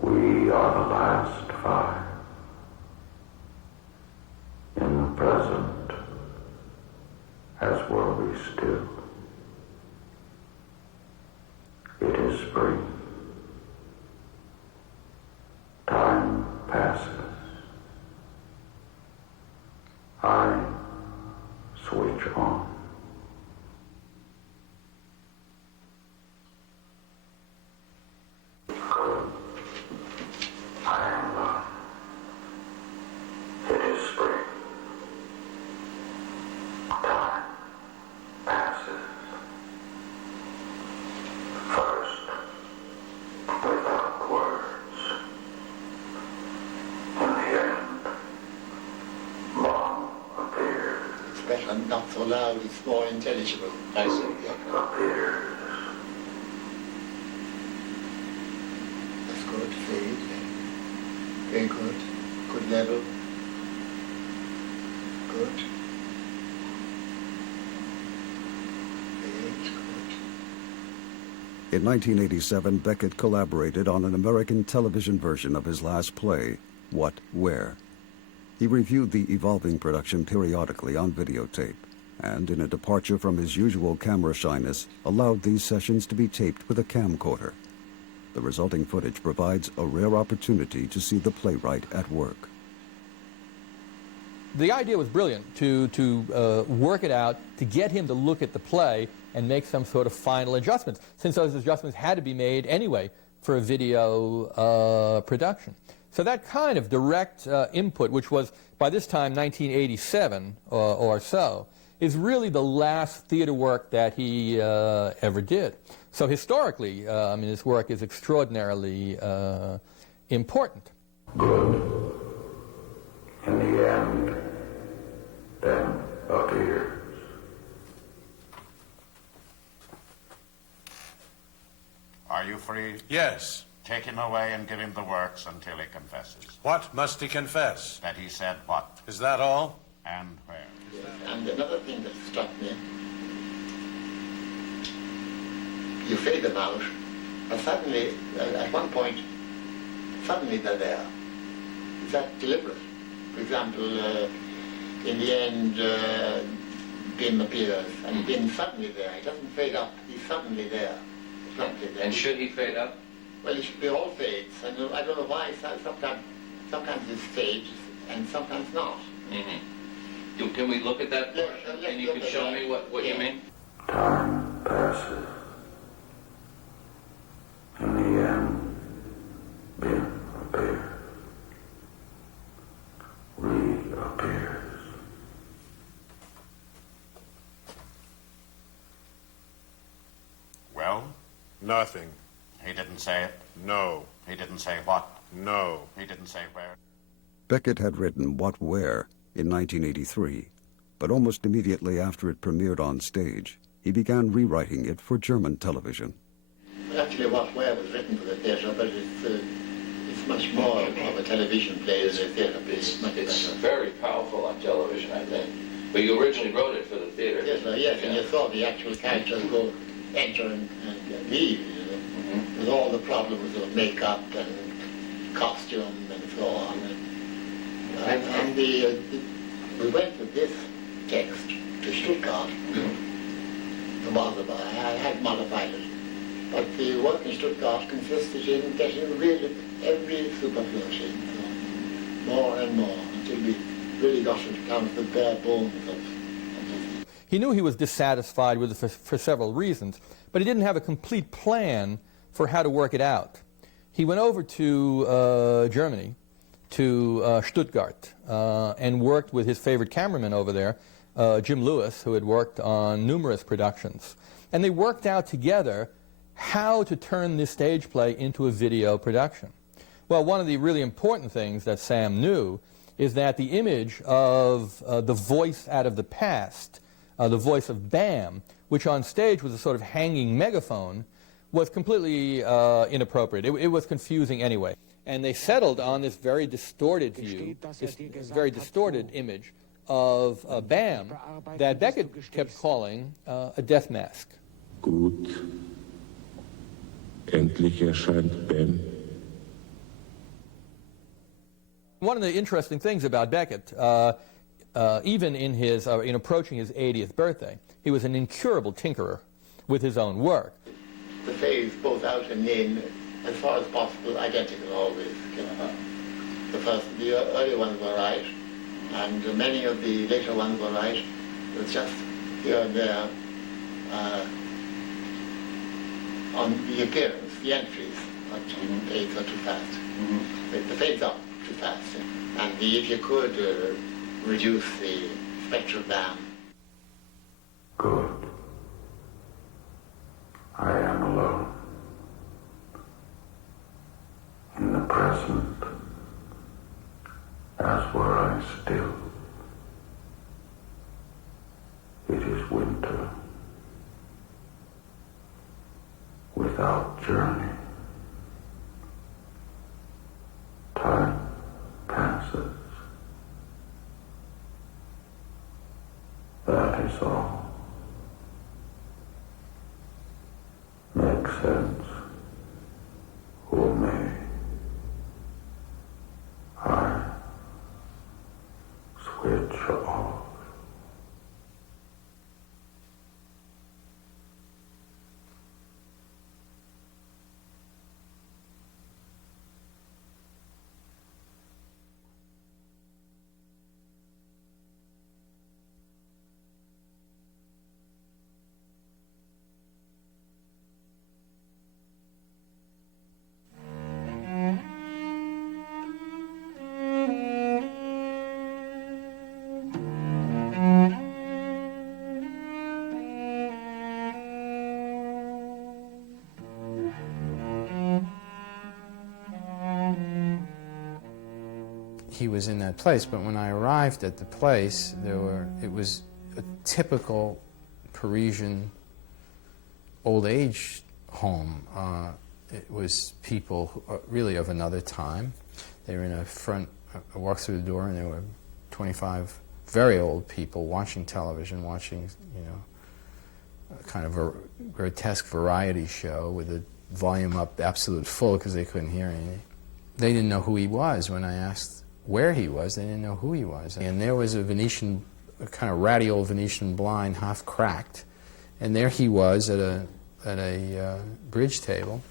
We are the last fire. In the present, as were we still. It is spring. Line switch on. It is spring. Time passes. First, without words. In the end, long appears. It's better not so loud, it's more intelligible. I see. Appears. That's good. Fade. Very good. Good level. Good. Fade. Good. In 1987, Beckett collaborated on an American television version of his last play, What, Where. He reviewed the evolving production periodically on videotape, and in a departure from his usual camera shyness, allowed these sessions to be taped with a camcorder. The resulting footage provides a rare opportunity to see the playwright at work. The idea was brilliant, to work it out, to get him to look at the play and make some sort of final adjustments, since those adjustments had to be made anyway for a video production. So that kind of direct input, which was by this time 1987 or so, is really the last theater work that he ever did. So historically, I mean, his work is extraordinarily important. Good. In the end, then appears. Are you free? Yes. Take him away and give him the works until he confesses. What must he confess? That he said what? Is that all? And where? And another thing that struck me, you fade them out, and suddenly, at one point, suddenly they're there. Is that deliberate? For example, in the end, Bim appears, and Bim's suddenly there. He doesn't fade up, he's suddenly there. Suddenly there. And should he fade up? Well, it should be all fades, and I don't know why. Sometimes it's fades, and sometimes not. Mm-hmm. Can we look at that portion, and you can show me what you mean? Time passes. In the end, Bim appears. Reappears. Well? Nothing. He didn't say it? No. He didn't say what? No. He didn't say where? Beckett had written What, Where in 1983, but almost immediately after it premiered on stage, he began rewriting it for German television. Actually, What, Where was written for the theatre, but it's much more of a television play than a theatre play. It's very powerful on television, I think. But you originally wrote it for the theatre. Yes, and you saw the actual characters go, enter and leave, you know, with all the problems of makeup and costume and so on. And we went with this text to Stuttgart. I had modified it. But the work in Stuttgart consisted in getting rid of every superfluous thing, more and more, until we really got it down to the bare bones of it. He knew he was dissatisfied with it for several reasons, but he didn't have a complete plan for how to work it out. He went over to Germany, to Stuttgart, and worked with his favorite cameraman over there, Jim Lewis, who had worked on numerous productions. And they worked out together how to turn this stage play into a video production. Well, one of the really important things that Sam knew is that the image of the voice out of the past, the voice of Bam, which on stage was a sort of hanging megaphone, was completely inappropriate. It was confusing anyway. And they settled on this very distorted view, this very distorted image of Bam that Beckett kept calling a death mask. Gut. Endlich erscheint Bam. One of the interesting things about Beckett, even in his in approaching his 80th birthday, he was an incurable tinkerer with his own work. The phase both out and in, as far as possible, identical always. The early ones were right, And many of the later ones were right. It was just here and there on the appearance, the entries fades are too fast. The fades are too fast. And if you could reduce the spectral down. Good. I am alone. In the present, as were I still. It is winter. Without journey. Time passes. That is all. Make sense, who may. I switch off. He was in that place, but when I arrived at the place, it was a typical Parisian old age home. It was people who, really of another time. They were in a front, I walked through the door and there were 25 very old people watching television, watching, you know, a kind of a grotesque variety show with the volume up absolute full because they couldn't hear anything. They didn't know who he was when I asked where he was. They didn't know who he was. And there was a Venetian, a kind of ratty old Venetian blind, half cracked, and there he was at a bridge table,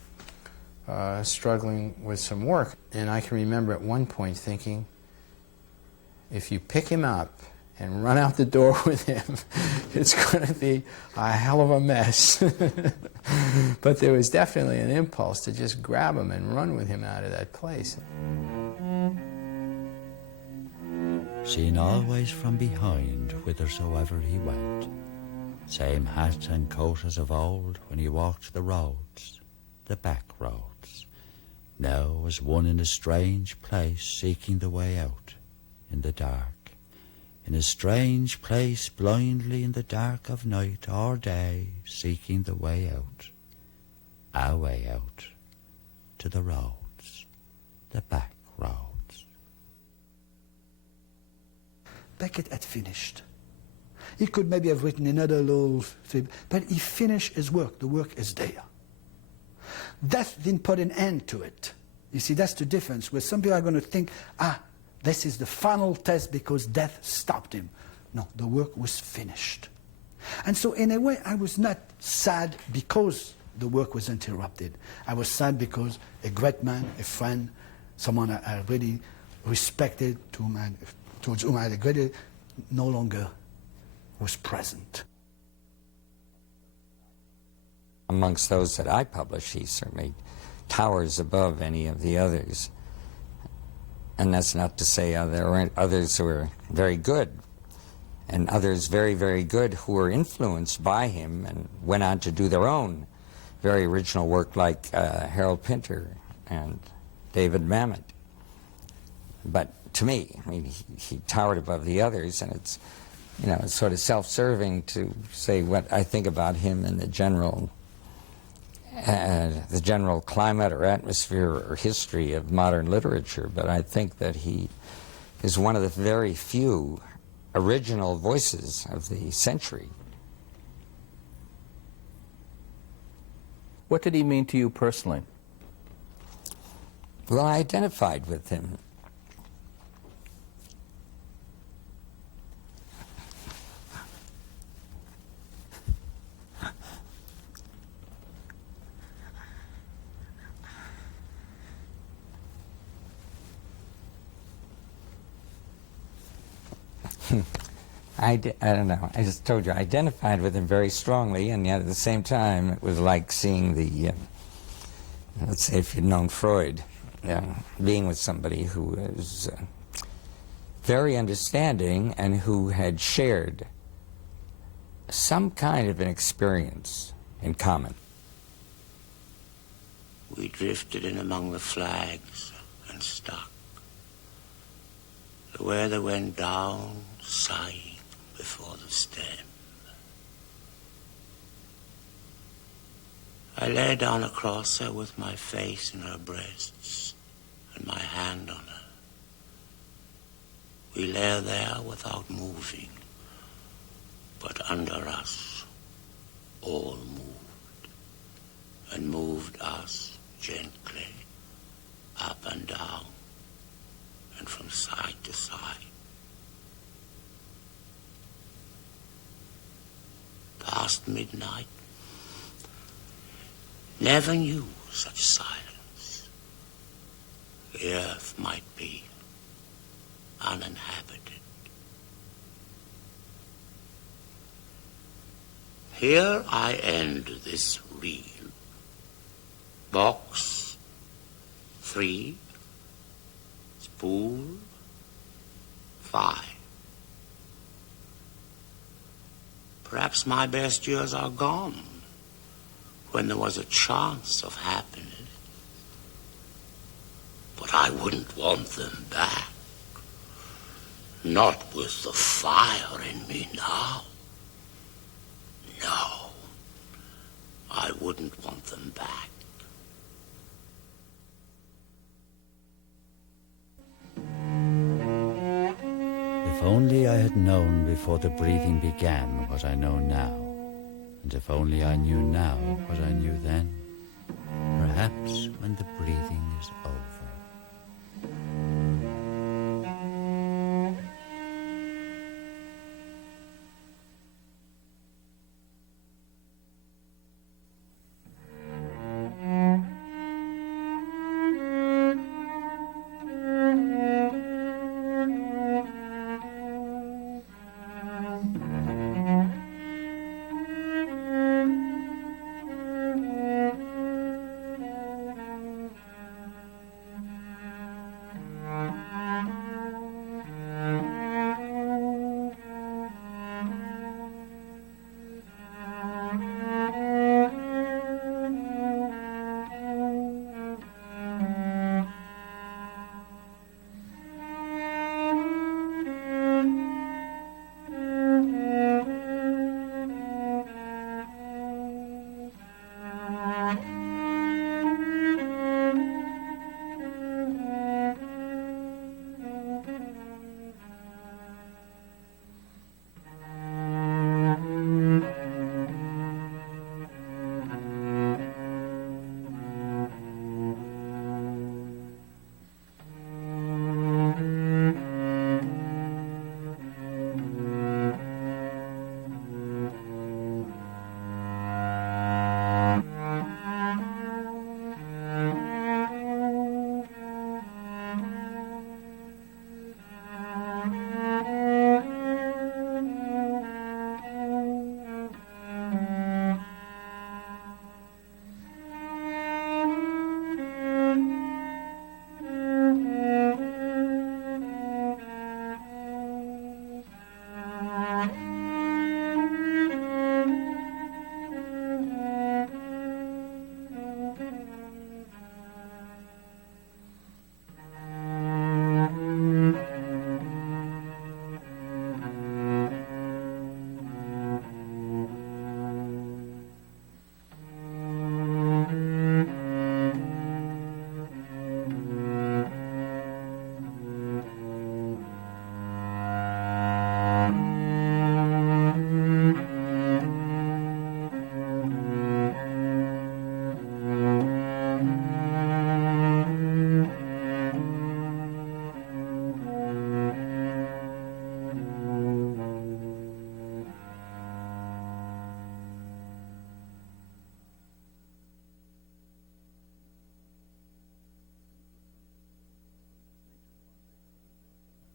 struggling with some work. And I can remember at one point thinking, if you pick him up and run out the door with him, it's going to be a hell of a mess. But there was definitely an impulse to just grab him and run with him out of that place. Seen always from behind whithersoever he went, same hat and coat as of old when he walked the roads, the back roads, now as one in a strange place seeking the way out, in the dark, in a strange place blindly in the dark of night or day seeking the way out, our way out, to the roads, the back roads. Beckett had finished. He could maybe have written another little thing, but he finished his work. The work is there. Death didn't put an end to it. You see, that's the difference, where some people are going to think, this is the final test because death stopped him. No, the work was finished. And so in a way, I was not sad because the work was interrupted. I was sad because a great man, a friend, someone I really respected, towards whom I had a great, no longer was present. Amongst those that I published, he certainly towers above any of the others. And that's not to say there weren't others who were very good, and others very, very good who were influenced by him and went on to do their own very original work, like Harold Pinter and David Mamet. But to me, I mean, he towered above the others, and it's, you know, it's sort of self-serving to say what I think about him in the general climate or atmosphere or history of modern literature. But I think that he is one of the very few original voices of the century. What did he mean to you personally? Well, I identified with him. I don't know. I just told you, I identified with him very strongly, and yet at the same time, it was like seeing the, let's say if you'd known Freud, being with somebody who was very understanding and who had shared some kind of an experience in common. We drifted in among the flags and stuck. The weather went down, sighing before the stem. I lay down across her with my face in her breasts and my hand on her. We lay there without moving, but under us all moved, and moved us gently up and down and from side to side. Past midnight, never knew such silence. The earth might be uninhabited. Here I end this reel. Box 3, spool 5. Perhaps my best years are gone, when there was a chance of happiness. But I wouldn't want them back. Not with the fire in me now. No, I wouldn't want them back. If only I had known before the breathing began what I know now, and if only I knew now what I knew then, perhaps when the breathing is over.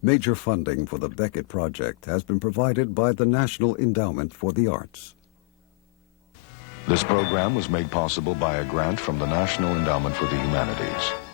Major funding for the Beckett project has been provided by the National Endowment for the Arts. This program was made possible by a grant from the National Endowment for the Humanities.